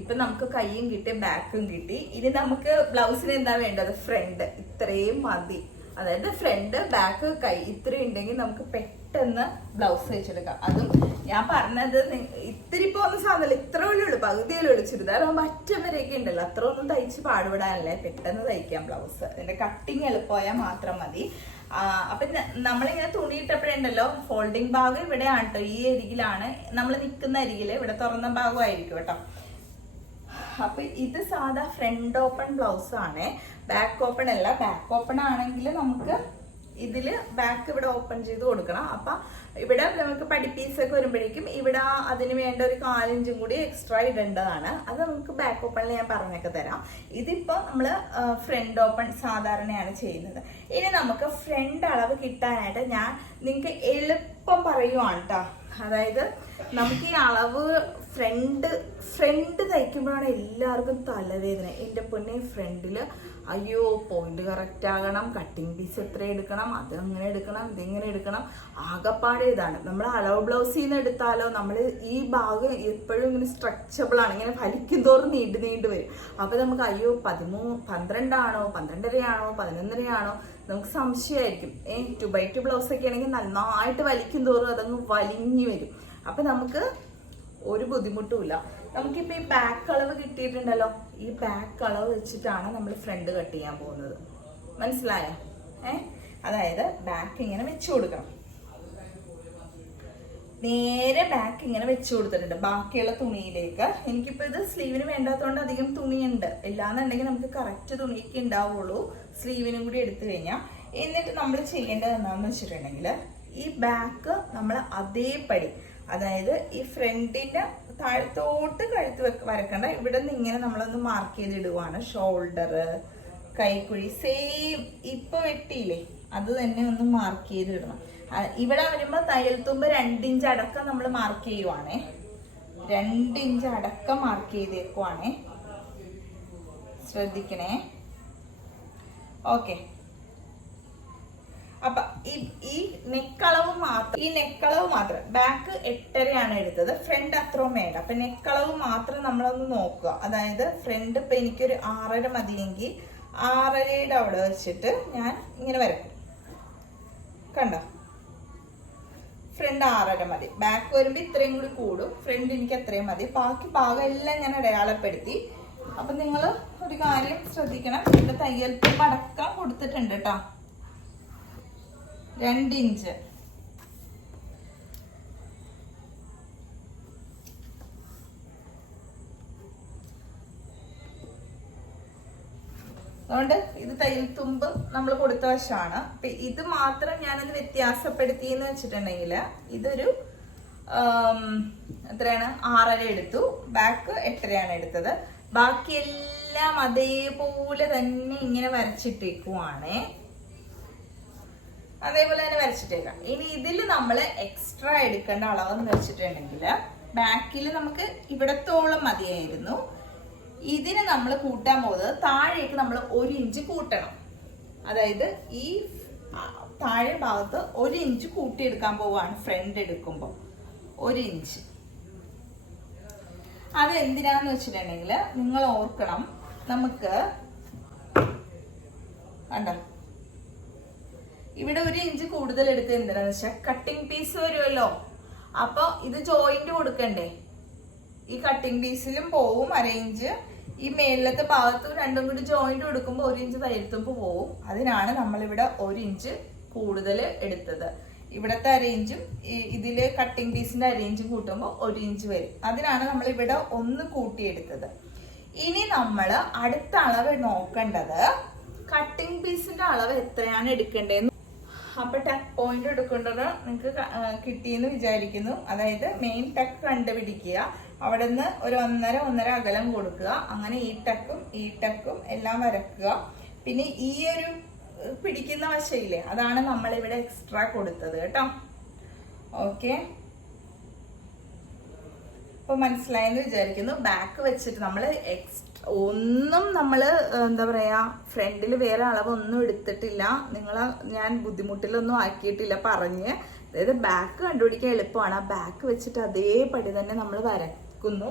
ഇപ്പൊ നമുക്ക് കൈയും കിട്ടി ബാക്കും കിട്ടി. ഇനി നമുക്ക് ബ്ലൗസിന് എന്താ വേണ്ടത്? ഫ്രണ്ട്. ഇത്രയും മതി. അതായത് ഫ്രണ്ട് ബാക്ക് കൈ ഇത്രയും ഉണ്ടെങ്കിൽ നമുക്ക് പെട്ടെന്ന് ബ്ലൗസ് വെച്ചെടുക്കാം. അതും ഞാൻ പറഞ്ഞത് ഇത്തിരി പോകുന്ന സാധനമല്ല, ഇത്ര ഉള്ളൂ, പകുതിയല്ലേ ഉള്ളൂ. ചുരിദാർ അറ്റം വരെയൊക്കെ ഉണ്ടല്ലോ, അത്ര ഒന്നും തയ്ച്ച് പാടുപെടാനല്ലേ, പെട്ടെന്ന് തയ്ക്കാം ബ്ലൗസ്. അതിന്റെ കട്ടിങ് എളുപ്പമായാൽ മാത്രം മതി. അപ്പൊ നമ്മളിങ്ങനെ തുണി ഇട്ടപ്പോഴുണ്ടല്ലോ, ഫോൾഡിങ് ഭാഗം ഇവിടെയാണ് കേട്ടോ, ഈ അരികിലാണ് നമ്മൾ നിൽക്കുന്ന അരികില്, ഇവിടെ തുറന്ന ഭാഗമായിരിക്കും കേട്ടോ. അപ്പൊ ഇത് സാധാ ഫ്രണ്ട് ഓപ്പൺ ബ്ലൗസ് ആണ്, ബാക്ക് ഓപ്പൺ അല്ല. ബാക്ക് ഓപ്പൺ ആണെങ്കിൽ നമുക്ക് ഇതില് ബാക്ക് ഇവിടെ ഓപ്പൺ ചെയ്ത് കൊടുക്കണം. അപ്പൊ ഇവിടെ നമുക്ക് പടിപ്പീസൊക്കെ വരുമ്പോഴേക്കും ഇവിടെ അതിന് വേണ്ട ഒരു 4 ഇഞ്ചും കൂടി എക്സ്ട്രാ ഇടേണ്ടതാണ്. അത് നമുക്ക് ബാക്ക് ഓപ്പണിൽ ഞാൻ പറഞ്ഞൊക്കെ തരാം. ഇതിപ്പോ നമ്മള് ഫ്രണ്ട് ഓപ്പൺ സാധാരണയാണ് ചെയ്യുന്നത്. ഇനി നമുക്ക് ഫ്രണ്ട് അളവ് കിട്ടാനായിട്ട് ഞാൻ നിങ്ങൾക്ക് എളുപ്പം പറയുവാണ് കേട്ടോ. അതായത് നമുക്ക് ഈ അളവ് ഫ്രണ്ട് തയ്ക്കുമ്പോഴാണ് എല്ലാവർക്കും തലവേദന. എൻ്റെ പൊന്നെ, ഫ്രണ്ടില് അയ്യോ പോയിന്റ് കറക്റ്റ് ആകണം, കട്ടിങ് പീസ് എത്ര എടുക്കണം, അത് അങ്ങനെ എടുക്കണം, ഇതിങ്ങനെ എടുക്കണം, ആകപ്പാടെ ഇതാണ്. നമ്മൾ അളവ് ബ്ലൗസിൽ നിന്ന് എടുത്താലോ, നമ്മൾ ഈ ഭാഗം എപ്പോഴും ഇങ്ങനെ സ്ട്രെച്ചബിൾ ആണ്, ഇങ്ങനെ വലിക്കും തോറും നീണ്ടു വരും. അപ്പൊ നമുക്ക് അയ്യോ 12 ആണോ, 12.5 ആണോ, 11.5 ആണോ, നമുക്ക് സംശയമായിരിക്കും. 2x2 ബ്ലൗസ് ഒക്കെ ആണെങ്കിൽ നന്നായിട്ട് വലിക്കും തോറും അതങ്ങ് വലിഞ്ഞു വരും. അപ്പൊ നമുക്ക് ഒരു ബുദ്ധിമുട്ടുമില്ല. നമുക്കിപ്പോൾ ഈ ബാക്ക് അളവ് കിട്ടിയിട്ടുണ്ടല്ലോ, ഈ ബാക്ക് അളവ് വെച്ചിട്ടാണ് നമ്മൾ ഫ്രണ്ട് കട്ട് ചെയ്യാൻ പോകുന്നത്. മനസ്സിലായോ? അതായത് ബാക്ക് ഇങ്ങനെ വെച്ചു കൊടുക്കണം. നേരെ ബാക്ക് ഇങ്ങനെ വെച്ചു കൊടുത്തിട്ടുണ്ട് ബാക്കിയുള്ള തുണിയിലേക്ക്. എനിക്കിപ്പോൾ ഇത് സ്ലീവിന് വേണ്ടാത്തതുകൊണ്ട് അധികം തുണിയുണ്ട്, ഇല്ലാന്നുണ്ടെങ്കിൽ നമുക്ക് കറക്റ്റ് തുണിയൊക്കെ ഉണ്ടാവുള്ളൂ. സ്ലീവിനും കൂടി എടുത്തു കഴിഞ്ഞാൽ എന്നിട്ട് നമ്മൾ ചെയ്യേണ്ടത് എന്താണെന്ന് വെച്ചിട്ടുണ്ടെങ്കിൽ, ഈ ബാക്ക് നമ്മൾ അതേപടി, അതായത് ഈ ഫ്രണ്ടിന്റെ താഴത്തോട്ട് കഴുത്ത് വരക്കണ്ട, ഇവിടെ നിന്ന് ഇങ്ങനെ നമ്മളൊന്ന് മാർക്ക് ചെയ്തിടുവാണ്. ഷോൾഡർ, കൈക്കുഴി സെയിം ഇപ്പൊ വെട്ടിയില്ലേ, അത് തന്നെ ഒന്ന് മാർക്ക് ചെയ്തിടണം. ഇവിടെ വരുമ്പോ തയ്യൽ തുമ്പ് 2 ഇഞ്ച് അടക്കം നമ്മൾ മാർക്ക് ചെയ്യുവാണേ. 2 ഇഞ്ച് അടക്കം മാർക്ക് ചെയ്തേക്കുവാണേ, ശ്രദ്ധിക്കണേ. ഓക്കെ, അപ്പൊ ഈ നെക്കളവ് മാത്രം ബാക്ക് 8.5 എടുത്തത്, ഫ്രണ്ട് അത്രയും വേണ്ട. അപ്പൊ നെക്കളവ് മാത്രം നമ്മളൊന്ന് നോക്കുക. അതായത് ഫ്രണ്ട് ഇപ്പൊ എനിക്കൊരു 6.5 മതിയെങ്കിൽ 6.5 അവിടെ വെച്ചിട്ട് ഞാൻ ഇങ്ങനെ വരക്കും. കണ്ടോ, ഫ്രണ്ട് 6.5 മതി. ബാക്ക് വരുമ്പോ ഇത്രയും കൂടി കൂടും, ഫ്രണ്ട് എനിക്ക് അത്രയും മതി. ബാക്കി ഭാഗം എല്ലാം ഞാൻ അടയാളപ്പെടുത്തി. അപ്പൊ നിങ്ങൾ ഒരു കാര്യം ശ്രദ്ധിക്കണം, ഇവിടെ തയ്യൽ തുമ്പ് അടക്കം കൊടുത്തിട്ടുണ്ട് കേട്ടോ, 2 ഇഞ്ച്. അതുകൊണ്ട് ഇത് തയ്യൽ തുമ്പ് നമ്മൾ കൊടുത്ത വശമാണ്. അപ്പൊ ഇത് മാത്രം ഞാനത് വ്യത്യാസപ്പെടുത്തിയെന്ന് വെച്ചിട്ടുണ്ടെങ്കിൽ, ഇതൊരു എത്രയാണ് 6.5 എടുത്തു, ബാക്ക് 8.5 എടുത്തത്. ബാക്കിയെല്ലാം അതേപോലെ തന്നെ ഇങ്ങനെ വരച്ചിട്ടേക്കുവാണേ, അതേപോലെ തന്നെ വരച്ചിട്ടേക്കാം. ഇനി ഇതിൽ നമ്മൾ എക്സ്ട്രാ എടുക്കേണ്ട അളവെന്ന് വെച്ചിട്ടുണ്ടെങ്കിൽ, ബാക്കിൽ നമുക്ക് ഇവിടത്തോളം മതിയായിരുന്നു. ഇതിന് നമ്മൾ കൂട്ടാൻ പോകുന്നത് താഴേക്ക് നമ്മൾ 1 ഇഞ്ച് കൂട്ടണം. അതായത് ഈ താഴെ ഭാഗത്ത് 1 ഇഞ്ച് കൂട്ടിയെടുക്കാൻ പോവാണ് ഫ്രണ്ട് എടുക്കുമ്പോൾ, 1 ഇഞ്ച്. അതെന്തിനാന്ന് വെച്ചിട്ടുണ്ടെങ്കിൽ നിങ്ങൾ ഓർക്കണം, നമുക്ക് കണ്ടോ ഇവിടെ 1 ഇഞ്ച് കൂടുതൽ എടുത്ത് എന്തിനാന്ന് വെച്ചാൽ കട്ടിങ് പീസ് വരുമല്ലോ. അപ്പൊ ഇത് ജോയിന്റ് കൊടുക്കണ്ടേ, ഈ കട്ടിങ് പീസിലും പോവും 1/2 ഇഞ്ച്, ഈ മേളിലത്തെ ഭാഗത്തും രണ്ടും കൂടി ജോയിന്റ് കൊടുക്കുമ്പോൾ 1 ഇഞ്ച് തയ്യൽത്തുമ്പ് പോവും. അതിനാണ് നമ്മളിവിടെ 1 ഇഞ്ച് കൂടുതൽ എടുത്തത്. ഇവിടത്തെ 1/2 ഇഞ്ചും ഇതില് കട്ടിങ് പീസിന്റെ 1/2 ഇഞ്ചും കൂട്ടുമ്പോൾ 1 ഇഞ്ച് വരും. അതിനാണ് നമ്മൾ ഇവിടെ 1 കൂട്ടിയെടുത്തത്. ഇനി നമ്മൾ അടുത്ത അളവ് നോക്കേണ്ടത് കട്ടിങ് പീസിന്റെ അളവ് എത്രയാണ് എടുക്കേണ്ടതെന്ന്. അപ്പൊ ടക്ക് പോയിന്റ് എടുക്കേണ്ടത് നിങ്ങൾക്ക് കിട്ടിയെന്ന് വിചാരിക്കുന്നു. അതായത് മെയിൻ ടക്ക് കണ്ടുപിടിക്കുക, അവിടെ നിന്ന് ഒരു 1.5 അകലം കൊടുക്കുക. അങ്ങനെ ഈ ടക്കും എല്ലാം വരക്കുക. പിന്നെ ഈ ഒരു പിടിക്കുന്ന വശയില്ലേ, അതാണ് നമ്മളിവിടെ എക്സ്ട്രാ കൊടുത്തത് കേട്ടോ. ഓക്കെ, അപ്പൊ മനസ്സിലായെന്ന് വിചാരിക്കുന്നു. ബാക്ക് വെച്ചിട്ട് നമ്മൾ ഒന്നും നമ്മൾ എന്താ പറയാ, ഫ്രണ്ടിൽ വേറെ അളവൊന്നും എടുത്തിട്ടില്ല. ഞാൻ ബുദ്ധിമുട്ടിലൊന്നും ആക്കിയിട്ടില്ല പറഞ്ഞ്. അതായത് ബാക്ക് കണ്ടുപിടിക്കാൻ എളുപ്പമാണ്. ആ ബാക്ക് വെച്ചിട്ട് അതേപടി തന്നെ നമ്മൾ വരക്കുന്നു.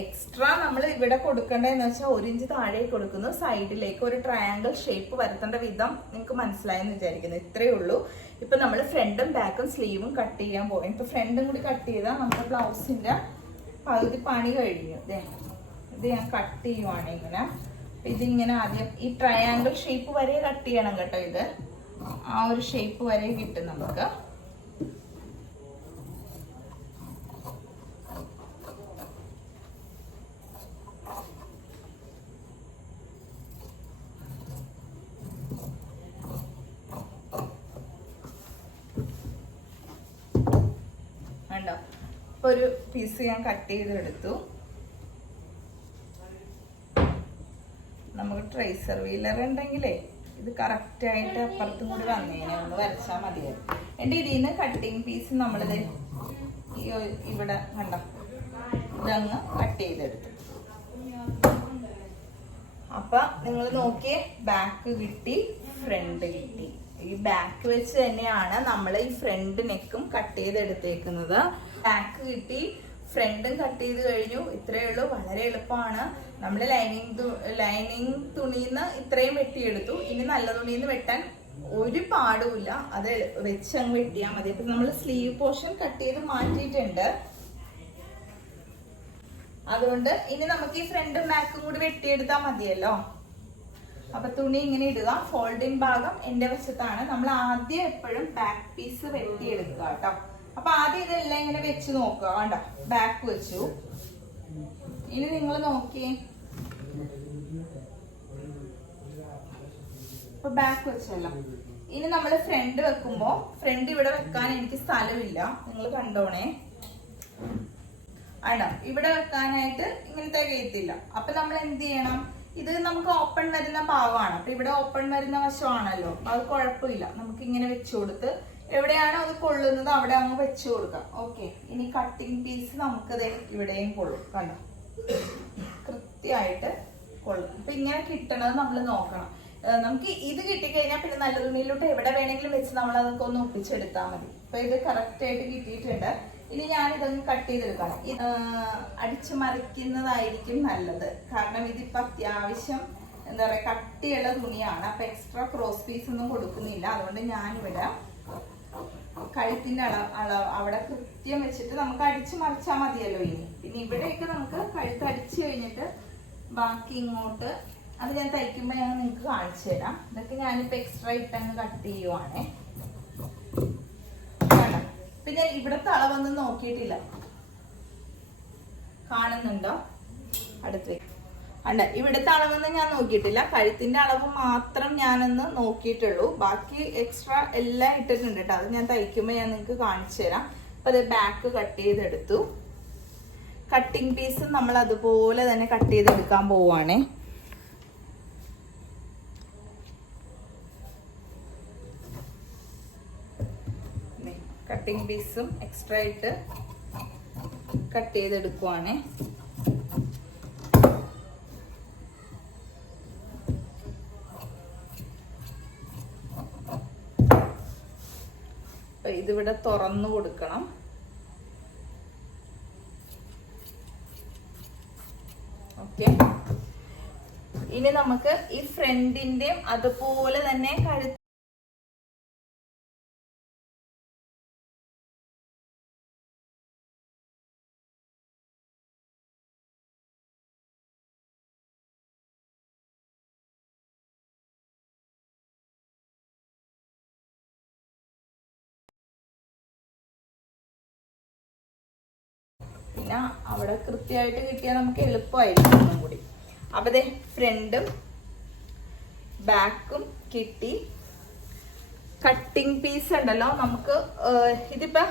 എക്സ്ട്രാ നമ്മൾ ഇവിടെ കൊടുക്കേണ്ടതെന്ന് വെച്ചാൽ 1 ഇഞ്ച് താഴേക്ക് കൊടുക്കുന്നു. സൈഡിലേക്ക് ഒരു ട്രയാങ്കിൾ ഷേപ്പ് വരുത്തേണ്ട വിധം നിങ്ങൾക്ക് മനസ്സിലായെന്ന് വിചാരിക്കുന്നു. ഇത്രയേ ഉള്ളൂ. ഇപ്പൊ നമ്മൾ ഫ്രണ്ടും ബാക്കും സ്ലീവും കട്ട് ചെയ്യാൻ പോകും. ഇപ്പൊ ഫ്രണ്ടും കൂടി കട്ട് ചെയ്താൽ നമ്മുടെ ബ്ലൗസിന്റെ പകുതി പണി കഴിഞ്ഞു. ഇത് ഞാൻ കട്ട് ചെയ്യുവാണ് ഇങ്ങനെ. ഇതിങ്ങനെ ആദ്യം ഈ ട്രയാങ്കിൾ ഷേപ്പ് വരെ കട്ട് ചെയ്യണം കേട്ടോ. ഇത് ആ ഒരു ഷേപ്പ് വരെ കിട്ടും നമുക്ക്. ഒരു പീസ് ഞാൻ കട്ട് ചെയ്തെടുത്തു. നമുക്ക് ട്രേസർ വീലർ ഉണ്ടെങ്കിലേ ഇത് കറക്റ്റ് ആയിട്ട് അപ്പുറത്തും കൂടി വന്നേനെ ഒന്ന് വരച്ചാൽ മതിയായിരുന്നു. എൻ്റെ ഇതിൽ നിന്ന് കട്ടിങ് പീസ് നമ്മളിത് ഇവിടെ കണ്ടോ ഇതങ്ങ് കട്ട് ചെയ്തെടുത്തു. അപ്പൊ നിങ്ങൾ നോക്കിയേ, ബാക്ക് കിട്ടി, ഫ്രണ്ട് കിട്ടി. ഈ ബാക്ക് വെച്ച് തന്നെയാണ് നമ്മൾ ഈ ഫ്രണ്ട് നെക്കും കട്ട് ചെയ്തെടുത്തേക്കുന്നത്. ബാക്ക് കിട്ടി, ഫ്രണ്ടും കട്ട് ചെയ്ത് കഴിഞ്ഞു. ഇത്രയേ ഉള്ളൂ, വളരെ എളുപ്പമാണ്. നമ്മൾ ലൈനിങ് തുണിന്ന് ഇത്രയും വെട്ടിയെടുത്തു. ഇനി നല്ല തുണിന്ന് വെട്ടാൻ ഒരു പാടുമില്ല, അത് വെച്ച് അങ്ങ് വെട്ടിയാൽ മതി. അപ്പൊ നമ്മൾ സ്ലീവ് പോർഷൻ കട്ട് ചെയ്ത് മാറ്റിയിട്ടുണ്ട്. അതുകൊണ്ട് ഇനി നമുക്ക് ഈ ഫ്രണ്ടും ബാക്കും കൂടി വെട്ടിയെടുത്താൽ മതിയല്ലോ. അപ്പൊ തുണി ഇങ്ങനെ ഇടുക. ഫോൾഡിങ് ഭാഗം എന്റെ വശത്താണ്. നമ്മൾ ആദ്യം എപ്പോഴും ബാക്ക് പീസ് വെട്ടിയെടുക്കുക കേട്ടോ. അപ്പൊ ആദ്യം ഇതെല്ലാം ഇങ്ങനെ വെച്ച് നോക്കുക. കണ്ടോ, ബാക്ക് വെച്ചു. ഇനി നിങ്ങൾ നോക്കിയേ, ഇപ്പൊ ബാക്ക് വെച്ചല്ലോ. ഇനി നമ്മൾ ഫ്രണ്ട് വെക്കുമ്പോ ഫ്രണ്ട് ഇവിടെ വെക്കാൻ എനിക്ക് സ്ഥലമില്ല, നിങ്ങൾ കണ്ടോണേ. ആണോ, ഇവിടെ വെക്കാനായിട്ട് ഇങ്ങനെ തികയത്തില്ല. അപ്പൊ നമ്മൾ എന്ത് ചെയ്യണം, ഇത് നമുക്ക് ഓപ്പൺ വരുന്ന ഭാഗമാണ്. അപ്പൊ ഇവിടെ ഓപ്പൺ വരുന്ന വശമാണല്ലോ, അത് കുഴപ്പമില്ല. നമുക്ക് ഇങ്ങനെ വെച്ചു കൊടുത്ത് എവിടെയാണോ അത് കൊള്ളുന്നത് അവിടെ അങ്ങ് വെച്ചു കൊടുക്കാം. ഓക്കെ, ഇനി കട്ടിങ് പീസ് നമുക്കത് ഇവിടെയും കൊള്ളും. കണ്ടോ, കൃത്യമായിട്ട് കൊള്ളും. അപ്പൊ ഇങ്ങനെ കിട്ടണത് നമ്മൾ നോക്കണം. നമുക്ക് ഇത് കിട്ടിക്കഴിഞ്ഞാൽ പിന്നെ നല്ല തുണിയിലോട്ട് എവിടെ വേണമെങ്കിലും വെച്ച് നമ്മൾ അതൊക്കെ ഒന്ന് ഒപ്പിച്ചെടുത്താൽ മതി. അപ്പൊ ഇത് കറക്റ്റ് ആയിട്ട് കിട്ടിയിട്ടുണ്ട്. ഇനി ഞാൻ ഇതൊന്ന് കട്ട് ചെയ്തെടുക്കണം. അടിച്ചു മറിക്കുന്നതായിരിക്കും നല്ലത്. കാരണം ഇതിപ്പോ അത്യാവശ്യം എന്താ പറയാ കട്ടിയുള്ള തുണിയാണ്. അപ്പൊ എക്സ്ട്രാ ക്രോസ് പീസ് ഒന്നും കൊടുക്കുന്നില്ല. അതുകൊണ്ട് ഞാനിവിടെ കഴുത്തിന്റെ അവിടെ കൃത്യം വെച്ചിട്ട് നമുക്ക് അടിച്ചു മറിച്ചാൽ മതിയല്ലോ. പിന്നെ ഇവിടെയൊക്കെ നമുക്ക് കഴുത്ത് അടിച്ചു കഴിഞ്ഞിട്ട് ബാക്കി ഇങ്ങോട്ട് അത് ഞാൻ തയ്ക്കുമ്പോ ഞാൻ നിങ്ങൾക്ക് കാണിച്ചു തരാം. ഇതൊക്കെ ഞാനിപ്പോ എക്സ്ട്രാ ഇട്ടങ്ങ് കട്ട് ചെയ്യുവാണേ. പിന്നെ ഇവിടത്തെ അളവൊന്നും നോക്കിയിട്ടില്ല, കാണുന്നുണ്ടോ? അടുത്ത് അല്ല, ഇവിടുത്തെ അളവൊന്നും ഞാൻ നോക്കിയിട്ടില്ല. കഴുത്തിന്റെ അളവ് മാത്രം ഞാനൊന്ന് നോക്കിയിട്ടുള്ളൂ. ബാക്കി എക്സ്ട്രാ എല്ലാം ഇട്ടിട്ടുണ്ട് കേട്ടോ. അത് ഞാൻ തയ്ക്കുമ്പോ ഞാൻ നിങ്ങൾക്ക് കാണിച്ചു തരാം. അപ്പൊ അത് ബാക്ക് കട്ട് ചെയ്തെടുത്തു. കട്ടിങ് പീസ് നമ്മൾ അതുപോലെ തന്നെ കട്ട് ചെയ്തെടുക്കാൻ പോവാണേ. കട്ടിങ് പീസും എക്സ്ട്രാ ഇട്ട് കട്ട് ചെയ്തെടുക്കുവാണേ. അപ്പൊ ഇതിവിടെ തുറന്നു കൊടുക്കണം. ഓക്കെ, ഇനി നമുക്ക് ഈ ഫ്രണ്ടിന്റെയും അതുപോലെ തന്നെ കഴുത്ത് പിന്നെ അവിടെ കൃത്യമായിട്ട് കിട്ടിയാൽ നമുക്ക് എളുപ്പമായിരിക്കും ഒന്നും കൂടി. അപ്പൊ ദേ ഫ്രണ്ടും ബാക്കും കിട്ടി. കട്ടിങ് പീസ് ഉണ്ടല്ലോ നമുക്ക് ഇതിപ്പോ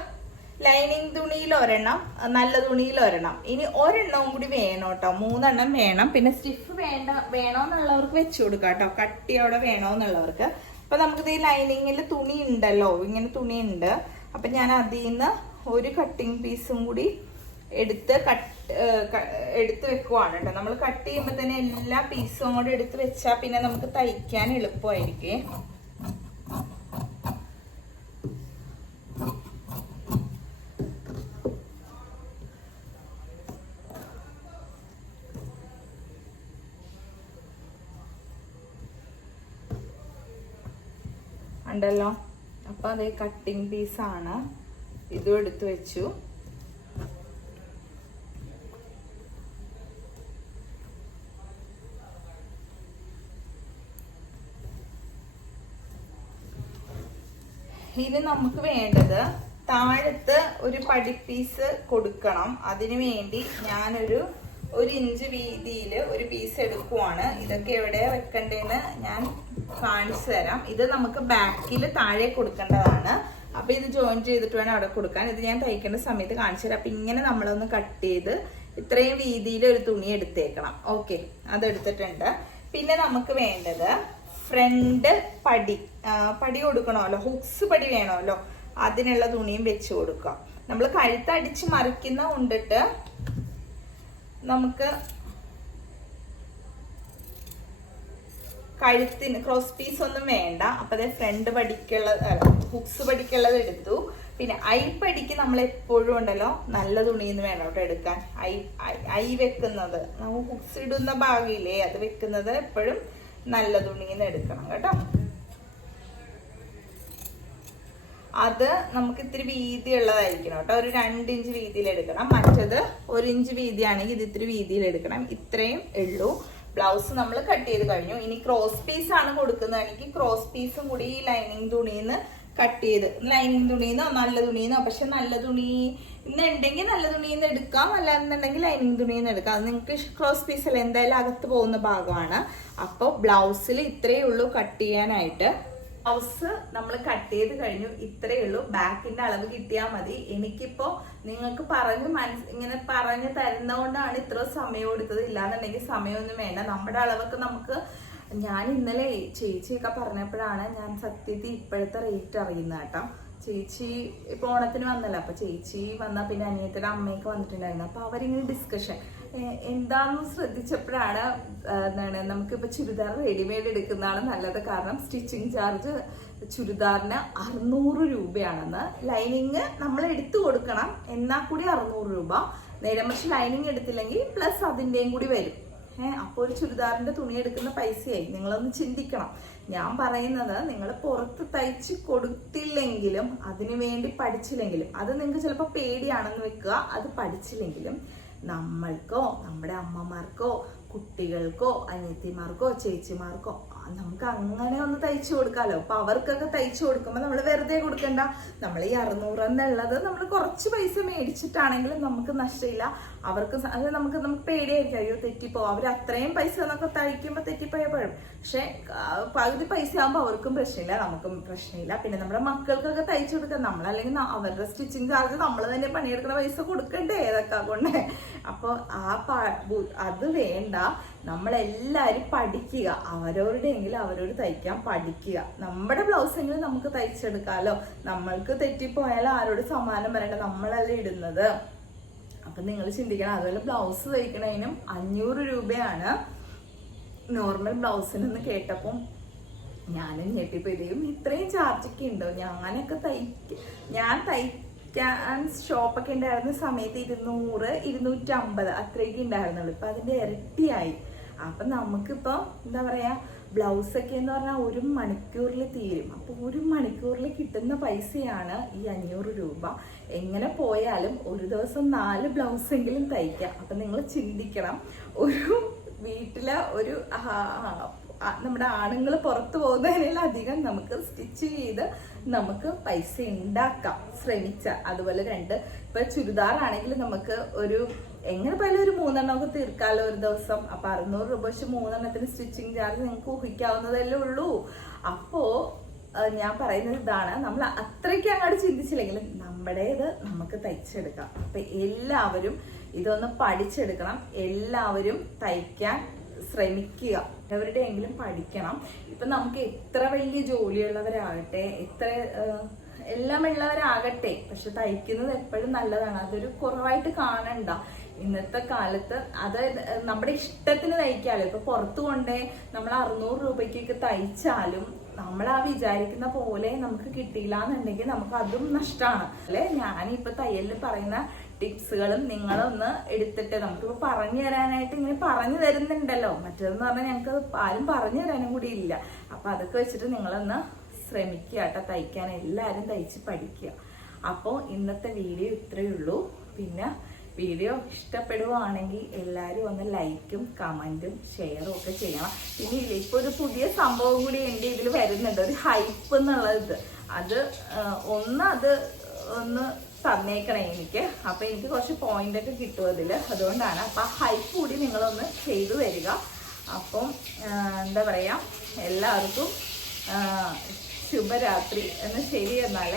ലൈനിങ് തുണിയിൽ ഒരെണ്ണം, നല്ല തുണിയിൽ ഒരെണ്ണം, ഇനി ഒരെണ്ണവും കൂടി വേണം കേട്ടോ. 3 എണ്ണം വേണം. പിന്നെ സ്റ്റിഫ് വേണോന്നുള്ളവർക്ക് വെച്ചു കൊടുക്കാം കേട്ടോ, കട്ടിയോടെ വേണോന്നുള്ളവർക്ക്. അപ്പൊ നമുക്കിത് ഈ ലൈനിങ്ങിൽ തുണി ഉണ്ടല്ലോ, ഇങ്ങനെ തുണി ഉണ്ട്. അപ്പൊ ഞാൻ അതിൽ നിന്ന് ഒരു കട്ടിങ് പീസും കൂടി എടുത്ത് വെക്കുവാണ് കേട്ടോ. നമ്മൾ കട്ട് ചെയ്യുമ്പോൾ തന്നെ എല്ലാ പീസും കൂടെ എടുത്ത് വെച്ചാൽ പിന്നെ നമുക്ക് തയ്ക്കാൻ എളുപ്പമായിരിക്കും. ഉണ്ടല്ലോ. അപ്പോൾ അതേ കട്ടിങ് പീസാണ്, ഇതും എടുത്തു വെച്ചു. ഇനി നമുക്ക് വേണ്ടത് താഴത്ത് ഒരു പടി പീസ് കൊടുക്കണം. അതിനു വേണ്ടി ഞാനൊരു 1 ഇഞ്ച് വീതിയിൽ ഒരു പീസ് എടുക്കുവാണ്. ഇതൊക്കെ എവിടെ വെക്കണ്ടേന്ന് ഞാൻ കാണിച്ചു തരാം. ഇത് നമുക്ക് ബാക്കിൽ താഴെ കൊടുക്കേണ്ടതാണ്. അപ്പൊ ഇത് ജോയിൻ ചെയ്തിട്ട് വേണം അവിടെ കൊടുക്കാൻ. ഇത് ഞാൻ തയ്ക്കേണ്ട സമയത്ത് കാണിച്ചു തരാം. അപ്പൊ ഇങ്ങനെ നമ്മളൊന്ന് കട്ട് ചെയ്ത് ഇത്രയും വീതിയിൽ ഒരു തുണി എടുത്തേക്കണം. ഓക്കെ, അതെടുത്തിട്ടുണ്ട്. പിന്നെ നമുക്ക് വേണ്ടത് ഫ്രണ്ട് പടി കൊടുക്കണമല്ലോ, ഹുക്സ് പടി വേണമല്ലോ, അതിനുള്ള തുണിയും വെച്ച് കൊടുക്കാം. നമ്മൾ കഴുത്തടിച്ച് മറിക്കുന്ന കൊണ്ടിട്ട് നമുക്ക് കഴുത്തിന് ക്രോസ് പീസ് ഒന്നും വേണ്ട. അപ്പൊ അതേ ഫ്രണ്ട് ഹുക്സ് പടിക്കുള്ളത് എടുത്തു. പിന്നെ പടിക്ക് നമ്മൾ എപ്പോഴും ഉണ്ടല്ലോ നല്ല തുണിന്ന് വേണം കേട്ടോ എടുക്കാൻ. വെക്കുന്നത് നമുക്ക് ഹുക്സ് ഇടുന്ന ഭാഗമില്ലേ, അത് വെക്കുന്നത് എപ്പോഴും നല്ല തുണിന്ന് എടുക്കണം കേട്ടോ. അത് നമുക്ക് ഇത്തിരി വീതി ഉള്ളതായിരിക്കണം കേട്ടോ. ഒരു 2 ഇഞ്ച് വീതിയിൽ എടുക്കണം. മറ്റത് 1 ഇഞ്ച് വീതിയാണെങ്കിൽ ഇത് ഇത്തിരി വീതിയിൽ എടുക്കണം. ഇത്രയും ഉള്ളൂ. ബ്ലൗസ് നമ്മൾ കട്ട് ചെയ്ത് കഴിഞ്ഞു. ഇനി ക്രോസ് പീസ് ആണ് കൊടുക്കുന്നതാണെങ്കിൽ ക്രോസ് പീസും കൂടി ഈ ലൈനിങ് തുണിന്ന് കട്ട് ചെയ്ത്, ലൈനിങ് തുണിന്നോ നല്ല തുണിന്നോ, പക്ഷെ നല്ല തുണി ഇന്നുണ്ടെങ്കിൽ നല്ല തുണിന്ന് എടുക്കാം, അല്ലാന്നുണ്ടെങ്കിൽ ലൈനിങ് തുണിന്ന് എടുക്കാം. അത് നിങ്ങൾക്ക് ക്രോസ് പീസല്ല, എന്തായാലും അകത്ത് പോകുന്ന ഭാഗമാണ്. അപ്പോൾ ബ്ലൗസിൽ ഇത്രയേ ഉള്ളൂ കട്ട് ചെയ്യാനായിട്ട്. ബ്ലൗസ് നമ്മൾ കട്ട് ചെയ്ത് കഴിഞ്ഞു. ഇത്രയേ ഉള്ളൂ. ബാക്കിന്റെ അളവ് കിട്ടിയാൽ മതി. എനിക്കിപ്പോ നിങ്ങൾക്ക് ഇങ്ങനെ പറഞ്ഞു തരുന്നതുകൊണ്ടാണ് ഇത്ര സമയം എടുത്തത്. ഇല്ലാന്നുണ്ടെങ്കിൽ സമയമൊന്നും വേണ്ട. നമ്മുടെ അളവൊക്കെ നമുക്ക്, ഞാൻ ഇന്നലെ ചേച്ചിയൊക്കെ പറഞ്ഞപ്പോഴാണ് ഞാൻ സത്യത്തിൽ ഇപ്പോഴത്തെ റേറ്റ് അറിയുന്നത് കേട്ടോ. ചേച്ചി ഇപ്പൊ ഓണത്തിന് വന്നല്ലോ. അപ്പൊ ചേച്ചി വന്നാ പിന്നെ അനിയത്തിയുടെ അമ്മയൊക്കെ വന്നിട്ടുണ്ടായിരുന്നു. അപ്പൊ അവരിങ്ങനെ ഡിസ്കഷൻ എന്താണെന്ന് ശ്രദ്ധിച്ചപ്പോഴാണ് നമുക്കിപ്പോൾ ചുരിദാർ റെഡിമെയ്ഡ് എടുക്കുന്നതാണ് നല്ലത്. കാരണം സ്റ്റിച്ചിങ് ചാർജ് ചുരിദാറിന് 600 രൂപയാണെന്ന്. ലൈനിങ് നമ്മൾ എടുത്തു കൊടുക്കണം, എന്നാൽ കൂടി 600 രൂപ. നേരെ മറിച്ച് ലൈനിങ് എടുത്തില്ലെങ്കിൽ പ്ലസ് അതിൻ്റെയും കൂടി വരും. അപ്പോൾ ഒരു ചുരിദാറിന്റെ തുണി എടുക്കുന്ന പൈസയായി. നിങ്ങളൊന്ന് ചിന്തിക്കണം. ഞാൻ പറയുന്നത്, നിങ്ങൾ പുറത്ത് തയ്ച്ച് കൊടുത്തില്ലെങ്കിലും അതിനു വേണ്ടി പഠിച്ചില്ലെങ്കിലും, അത് നിങ്ങൾക്ക് ചിലപ്പോൾ പേടിയാണെന്ന് വെക്കുക, അത് പഠിച്ചില്ലെങ്കിലും നമ്മൾക്കോ നമ്മുടെ അമ്മമാർക്കോ കുട്ടികൾക്കോ അനിയത്തിമാർക്കോ ചേച്ചിമാർക്കോ നമുക്ക് അങ്ങനെ ഒന്ന് തയ്ച്ചു കൊടുക്കാമല്ലോ. അപ്പൊ അവർക്കൊക്കെ തയ്ച്ചു കൊടുക്കുമ്പോൾ നമ്മൾ വെറുതെ കൊടുക്കണ്ട. നമ്മൾ ഈ 600 എന്നുള്ളത് നമ്മൾ കുറച്ച് പൈസ മേടിച്ചിട്ടാണെങ്കിലും നമുക്ക് നഷ്ടമില്ല. അവർക്ക് അത് നമുക്ക് പേടിയായിരിക്കും, അയ്യോ തെറ്റിപ്പോ, അവർ അത്രയും പൈസ എന്നൊക്കെ തയ്ക്കുമ്പോൾ തെറ്റിപ്പോയപ്പോഴും. പക്ഷെ പകുതി പൈസ ആകുമ്പോൾ അവർക്കും പ്രശ്നമില്ല, നമുക്കും പ്രശ്നമില്ല. പിന്നെ നമ്മുടെ മക്കൾക്കൊക്കെ തയ്ച്ചു കൊടുക്കാം. നമ്മളല്ലെങ്കിൽ അവരുടെ സ്റ്റിച്ചിങ് ചാർജ് നമ്മൾ തന്നെ പണിയെടുക്കുന്ന പൈസ കൊടുക്കണ്ടേ ഏതൊക്കെ കൊണ്ട്. അപ്പോൾ അത് വേണ്ട. നമ്മളെല്ലാവരും പഠിക്കുക. അവരോടെങ്കിലും അവരോട് തയ്ക്കാൻ പഠിക്കുക. നമ്മുടെ ബ്ലൗസ് എങ്കിലും നമുക്ക് തയ്ച്ചെടുക്കാമല്ലോ. നമ്മൾക്ക് തെറ്റിപ്പോയാലും ആരോട് സമ്മാനം പറയണ്ട, നമ്മളല്ല ഇടുന്നത്. അപ്പൊ നിങ്ങൾ ചിന്തിക്കണം. അതുപോലെ ബ്ലൗസ് തയ്ക്കണതിനും 500 രൂപയാണ് നോർമൽ ബ്ലൗസിനെന്ന് കേട്ടപ്പം ഞാനും ഞെട്ടിപ്പോയും. ഇത്രയും ചാർജൊക്കെ ഉണ്ടോ? ഞാൻ തയ്ക്കാൻ ഷോപ്പൊക്കെ ഉണ്ടായിരുന്ന സമയത്ത് 200, 250 അത്രയൊക്കെ ഉണ്ടായിരുന്നുള്ളൂ. ഇപ്പൊ അതിന്റെ ഇരട്ടിയായി. അപ്പൊ നമുക്കിപ്പോ എന്താ പറയാ, ബ്ലൗസൊക്കെ എന്ന് പറഞ്ഞാൽ 1 മണിക്കൂറിൽ തീരും. അപ്പൊ 1 മണിക്കൂറിൽ കിട്ടുന്ന പൈസയാണ് ഈ 500 രൂപ. എങ്ങനെ പോയാലും ഒരു ദിവസം 4 ബ്ലൗസെങ്കിലും തയ്ക്കാം. അപ്പൊ നിങ്ങൾ ചിന്തിക്കണം, ഒരു വീട്ടിലെ നമ്മുടെ ആണുങ്ങൾ പുറത്തു പോകുന്നതിനധികം നമുക്ക് സ്റ്റിച്ച് ചെയ്ത് നമുക്ക് പൈസ ഉണ്ടാക്കാം ശ്രമിച്ച. അതുപോലെ ഇപ്പൊ ചുരിദാർ ആണെങ്കിൽ നമുക്ക് എങ്ങനെ പോയാലും ഒരു 3 എണ്ണമൊക്കെ തീർക്കാമല്ലോ ഒരു ദിവസം. അപ്പൊ 600 രൂപ വെച്ച് 3 എണ്ണത്തിന് സ്റ്റിച്ചിങ് ചാർജ് നിങ്ങൾക്ക് ഊഹിക്കാവുന്നതല്ലേ ഉള്ളൂ. അപ്പോ ഞാൻ പറയുന്നത് ഇതാണ്, നമ്മൾ അത്രയ്ക്ക് അങ്ങോട്ട് ചിന്തിച്ചില്ലെങ്കിലും നമ്മുടേത് നമുക്ക് തയ്ച്ചെടുക്കാം. അപ്പൊ എല്ലാവരും ഇതൊന്ന് പഠിച്ചെടുക്കണം. എല്ലാവരും തയ്ക്കാൻ ശ്രമിക്കുക. എവരുടെയെങ്കിലും പഠിക്കണം. ഇപ്പൊ നമുക്ക് എത്ര വലിയ ജോലിയുള്ളവരാകട്ടെ, എല്ലാം ഉള്ളവരാകട്ടെ, പക്ഷെ തയ്ക്കുന്നത് എപ്പോഴും നല്ലതാണ്. അതൊരു കുറവായിട്ട് കാണണ്ട. ഇന്നത്തെ കാലത്ത് അത് നമ്മുടെ ഇഷ്ടത്തിന് തയ്ക്കാമല്ലോ. ഇപ്പൊ പുറത്തു കൊണ്ടേ നമ്മൾ 600 രൂപയ്ക്കൊക്കെ തയ്ച്ചാലും നമ്മൾ വിചാരിക്കുന്ന പോലെ നമുക്ക് കിട്ടിയില്ല എന്നുണ്ടെങ്കിൽ നമുക്ക് അതും നഷ്ടമാണ് അല്ലെ. ഞാനിപ്പോ തയ്യലിൽ പറയുന്ന ടിപ്സുകളും നിങ്ങളൊന്ന് എടുത്തിട്ട്, നമുക്കിപ്പോ പറഞ്ഞു തരാനായിട്ട് ഇങ്ങനെ പറഞ്ഞു തരുന്നുണ്ടല്ലോ. മറ്റേതെന്ന് പറഞ്ഞാൽ ഞങ്ങൾക്ക് ആരും പറഞ്ഞു തരാനും കൂടി ഇല്ല. അപ്പൊ അതൊക്കെ വെച്ചിട്ട് നിങ്ങളൊന്ന് ശ്രമിക്കുക കേട്ടോ തയ്ക്കാൻ. എല്ലാവരും തയ്ച്ച് പഠിക്കുക. അപ്പോൾ ഇന്നത്തെ വീഡിയോ ഇത്രയേ ഉള്ളൂ. പിന്നെ വീഡിയോ ഇഷ്ടപ്പെടുവാണെങ്കിൽ എല്ലാവരും ഒന്ന് ലൈക്കും കമൻറ്റും ഷെയറും ഒക്കെ ചെയ്യണം. പിന്നെ ഇപ്പോൾ ഒരു പുതിയ സംഭവം കൂടി എൻ്റെ ഇതിൽ വരുന്നുണ്ട്, ഒരു ഹൈപ്പ് എന്നുള്ളത്. അത് ഒന്ന് തന്നേക്കണേ എനിക്ക്. അപ്പം എനിക്ക് കുറച്ച് പോയിന്റ് ഒക്കെ കിട്ടും അതിൽ. അതുകൊണ്ടാണ്. അപ്പം ആ ഹൈപ്പ് കൂടി നിങ്ങളൊന്ന് ചെയ്തു തരിക. അപ്പം എന്താ പറയുക, എല്ലാവർക്കും ശുഭരാത്രി എന്ന്. ശരി എന്നാലേ.